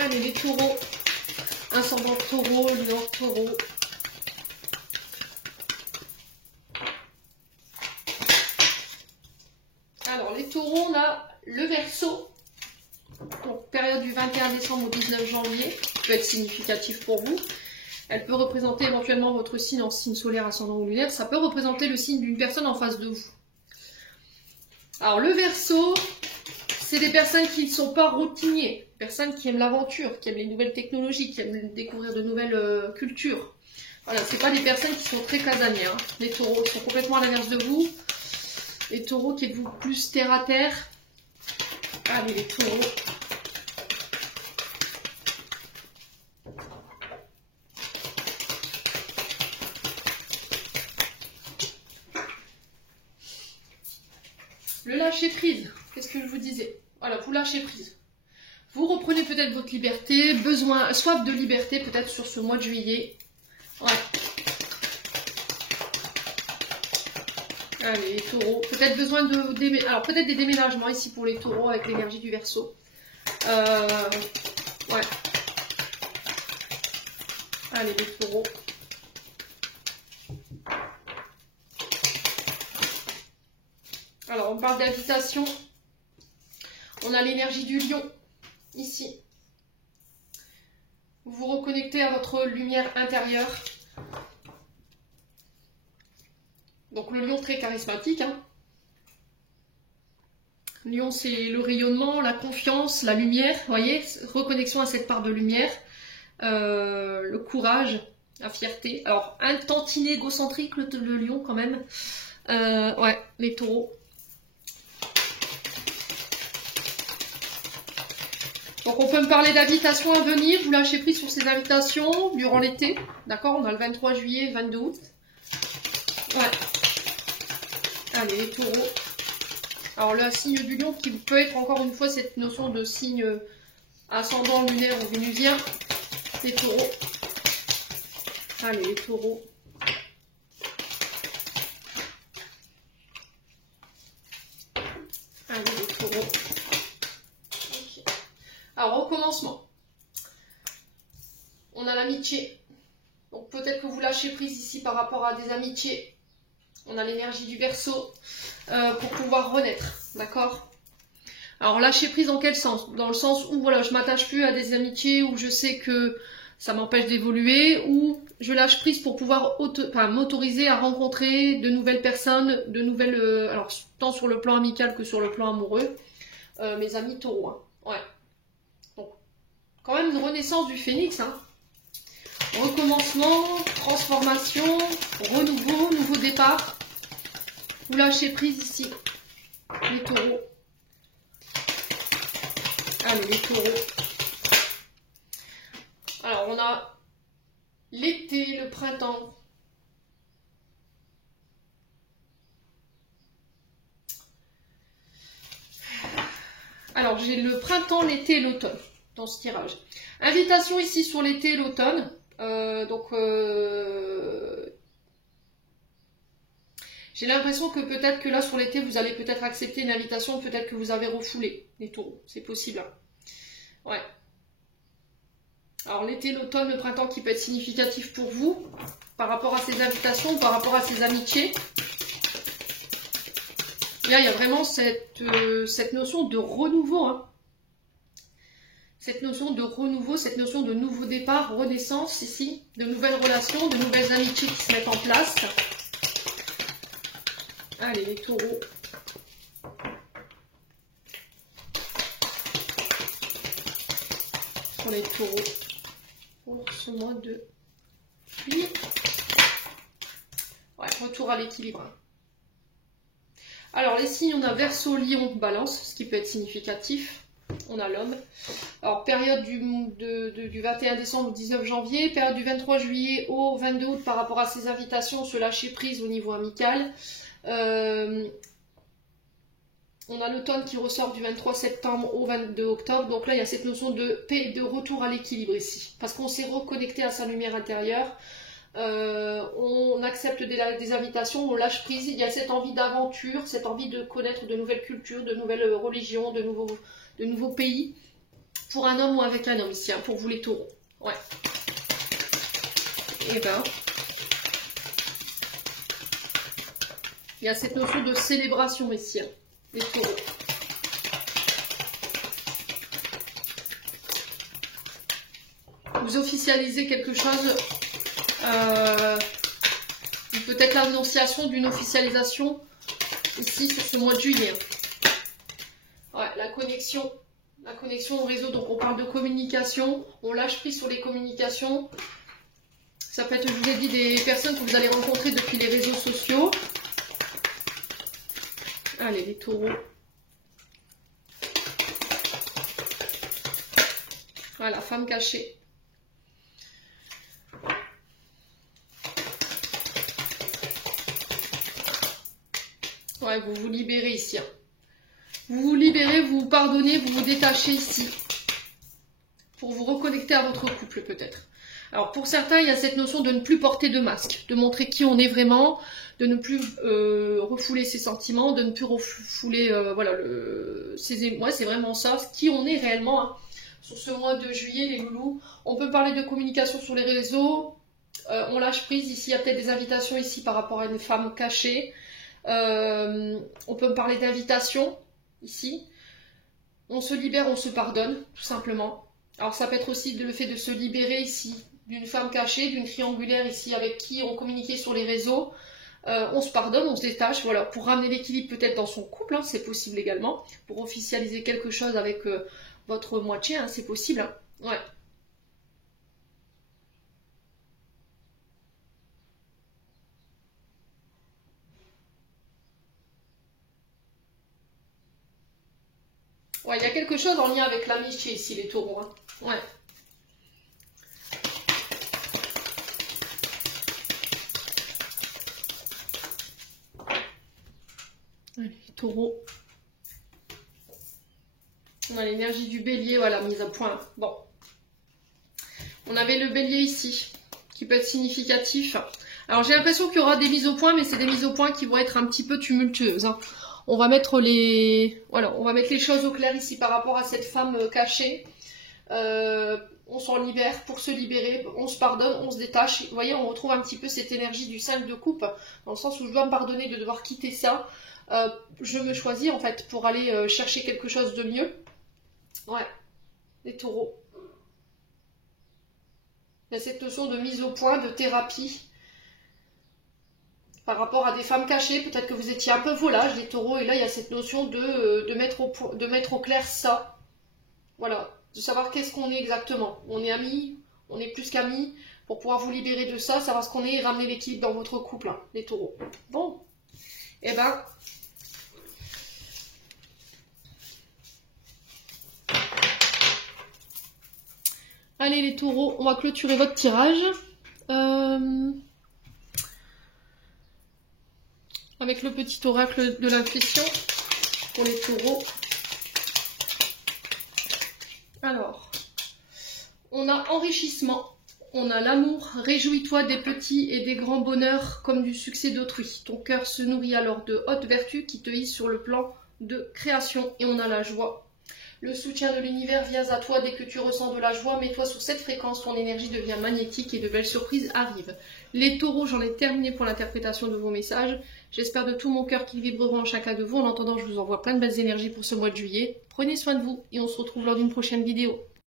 Allez, les taureaux, ascendant taureau, lueur taureau. Alors, les taureaux, on a le Verseau. Donc, période du 21 décembre au 19 janvier, peut être significatif pour vous. Elle peut représenter éventuellement votre signe en signe solaire, ascendant ou lunaire. Ça peut représenter le signe d'une personne en face de vous. Alors, le Verseau, c'est des personnes qui ne sont pas routiniers, personnes qui aiment l'aventure, qui aiment les nouvelles technologies, qui aiment découvrir de nouvelles cultures. Voilà, c'est pas des personnes qui sont très casanières. Hein. Les taureaux sont complètement à l'inverse de vous. Les taureaux qui êtes-vous plus terre à terre. Allez, les taureaux. Le lâcher prise, qu'est-ce que je vous disais? Voilà, vous lâchez prise. Vous reprenez peut-être votre liberté, soif de liberté peut-être sur ce mois de juillet. Ouais. Allez, les taureaux. Peut-être besoin de... Alors, peut-être des déménagements ici pour les taureaux avec l'énergie du Verseau. Ouais. Allez, les taureaux. Alors, on parle d'habitation. On a l'énergie du lion, ici. Vous vous reconnectez à votre lumière intérieure. Donc, le lion très charismatique. Hein. Lion, c'est le rayonnement, la confiance, la lumière. Vous voyez, reconnexion à cette part de lumière. Le courage, la fierté. Alors, un tantinet égocentrique, le lion, quand même. Ouais, les taureaux. Donc, on peut me parler d'habitations à venir. Vous lâchez prise sur ces invitations durant l'été. D'accord, on a le 23 juillet, 22 août. Ouais. Allez, les taureaux. Alors, le signe du lion qui peut être encore une fois cette notion de signe ascendant lunaire ou vénusien. Les taureaux. Allez, les taureaux. Allez, les taureaux. Okay. Alors, au commencement, on a l'amitié. Donc, peut-être que vous lâchez prise ici par rapport à des amitiés. On a l'énergie du Verseau pour pouvoir renaître. D'accord? Alors, lâcher prise dans quel sens? Dans le sens où, voilà, je m'attache plus à des amitiés où je sais que ça m'empêche d'évoluer, ou je lâche prise pour pouvoir m'autoriser à rencontrer de nouvelles personnes, de nouvelles, alors tant sur le plan amical que sur le plan amoureux, mes amis taureaux. Hein. Ouais. Donc, quand même une renaissance du phénix. Hein. Recommencement, transformation, renouveau, nouveau départ. Vous lâchez prise ici, les taureaux. Allez, les taureaux. Alors, on a l'été, le printemps. Alors, j'ai le printemps, l'été et l'automne dans ce tirage. Invitation ici sur l'été et l'automne. J'ai l'impression que peut-être que là, sur l'été, vous allez peut-être accepter une invitation, peut-être que vous avez refoulé les taureaux. C'est possible. Hein. Ouais. Alors l'été, l'automne, le printemps qui peut être significatif pour vous par rapport à ces invitations, par rapport à ces amitiés. Et là, il y a vraiment cette notion de renouveau. Hein. Cette notion de renouveau, cette notion de nouveau départ, renaissance ici, de nouvelles relations, de nouvelles amitiés qui se mettent en place. Allez, les taureaux. Pour les taureaux. Pour ce mois de juillet. Ouais, retour à l'équilibre. Alors, les signes, on a Verseau, Lion, Balance, ce qui peut être significatif. On a l'homme. Alors, période du 21 décembre au 19 janvier, période du 23 juillet au 22 août par rapport à ces invitations, se lâcher prise au niveau amical. On a l'automne qui ressort du 23 septembre au 22 octobre. Donc là, il y a cette notion de paix et de retour à l'équilibre ici. Parce qu'on s'est reconnecté à sa lumière intérieure. On accepte des invitations, on lâche prise. Il y a cette envie d'aventure, cette envie de connaître de nouvelles cultures, de nouvelles religions, de nouveaux pays. Pour un homme ou avec un homme ici, hein, pour vous les taureaux. Ouais. Et ben... il y a cette notion de célébration ici, hein, les taureaux. Vous officialisez quelque chose, peut-être l'annonciation d'une officialisation ici sur ce mois de juillet. Ouais, la connexion au réseau, donc on parle de communication, on lâche prise sur les communications. Ça peut être, je vous ai dit, des personnes que vous allez rencontrer depuis les réseaux sociaux. Allez, les taureaux. Voilà, femme cachée. Ouais, vous vous libérez ici. Hein. Vous vous libérez, vous vous pardonnez, vous vous détachez ici. Pour vous reconnecter à votre couple peut-être. Alors pour certains, il y a cette notion de ne plus porter de masque, de montrer qui on est vraiment, de ne plus refouler ses sentiments, de ne plus refouler voilà, ses émotions. Ouais, c'est vraiment ça, qui on est réellement. Hein. Sur ce mois de juillet, les loulous, on peut parler de communication sur les réseaux, on lâche prise, ici il y a peut-être des invitations ici par rapport à une femme cachée, on peut parler d'invitation, ici, on se libère, on se pardonne, tout simplement. Alors ça peut être aussi le fait de se libérer ici, d'une femme cachée, d'une triangulaire ici avec qui on communiquait sur les réseaux, on se pardonne, on se détache, voilà, pour ramener l'équilibre peut-être dans son couple, hein, c'est possible également, pour officialiser quelque chose avec votre moitié, hein, c'est possible, hein. Ouais. Ouais, il y a quelque chose en lien avec l'amitié ici, les taureaux, hein. Ouais. Allez, taureau. On a l'énergie du bélier, voilà, mise à point. Bon. On avait le bélier ici, qui peut être significatif. Alors j'ai l'impression qu'il y aura des mises au point, mais c'est des mises au point qui vont être un petit peu tumultueuses. Hein. On va mettre les... Voilà, on va mettre les choses au clair ici par rapport à cette femme cachée. On s'en libère pour se libérer, on se pardonne, on se détache. Vous voyez, on retrouve un petit peu cette énergie du 5 de coupe, dans le sens où je dois me pardonner de devoir quitter ça. Je me choisis en fait pour aller chercher quelque chose de mieux. Ouais, les taureaux. Il y a cette notion de mise au point, de thérapie. Par rapport à des femmes cachées, peut-être que vous étiez un peu volage, les taureaux, et là il y a cette notion de mettre au clair ça. Voilà, de savoir qu'est-ce qu'on est exactement. On est amis, on est plus qu'amis, pour pouvoir vous libérer de ça, savoir ce qu'on est et ramener l'équilibre dans votre couple, hein, les taureaux. Bon, et ben... Allez les taureaux, on va clôturer votre tirage. Avec le petit oracle de l'intuition pour les taureaux. Alors, on a enrichissement, on a l'amour, réjouis-toi des petits et des grands bonheurs comme du succès d'autrui. Ton cœur se nourrit alors de hautes vertus qui te hissent sur le plan de création. Et on a la joie. Le soutien de l'univers vient à toi dès que tu ressens de la joie. Mets-toi sur cette fréquence, ton énergie devient magnétique et de belles surprises arrivent. Les taureaux, j'en ai terminé pour l'interprétation de vos messages. J'espère de tout mon cœur qu'ils vibreront en chacun de vous. En attendant, je vous envoie plein de belles énergies pour ce mois de juillet. Prenez soin de vous et on se retrouve lors d'une prochaine vidéo.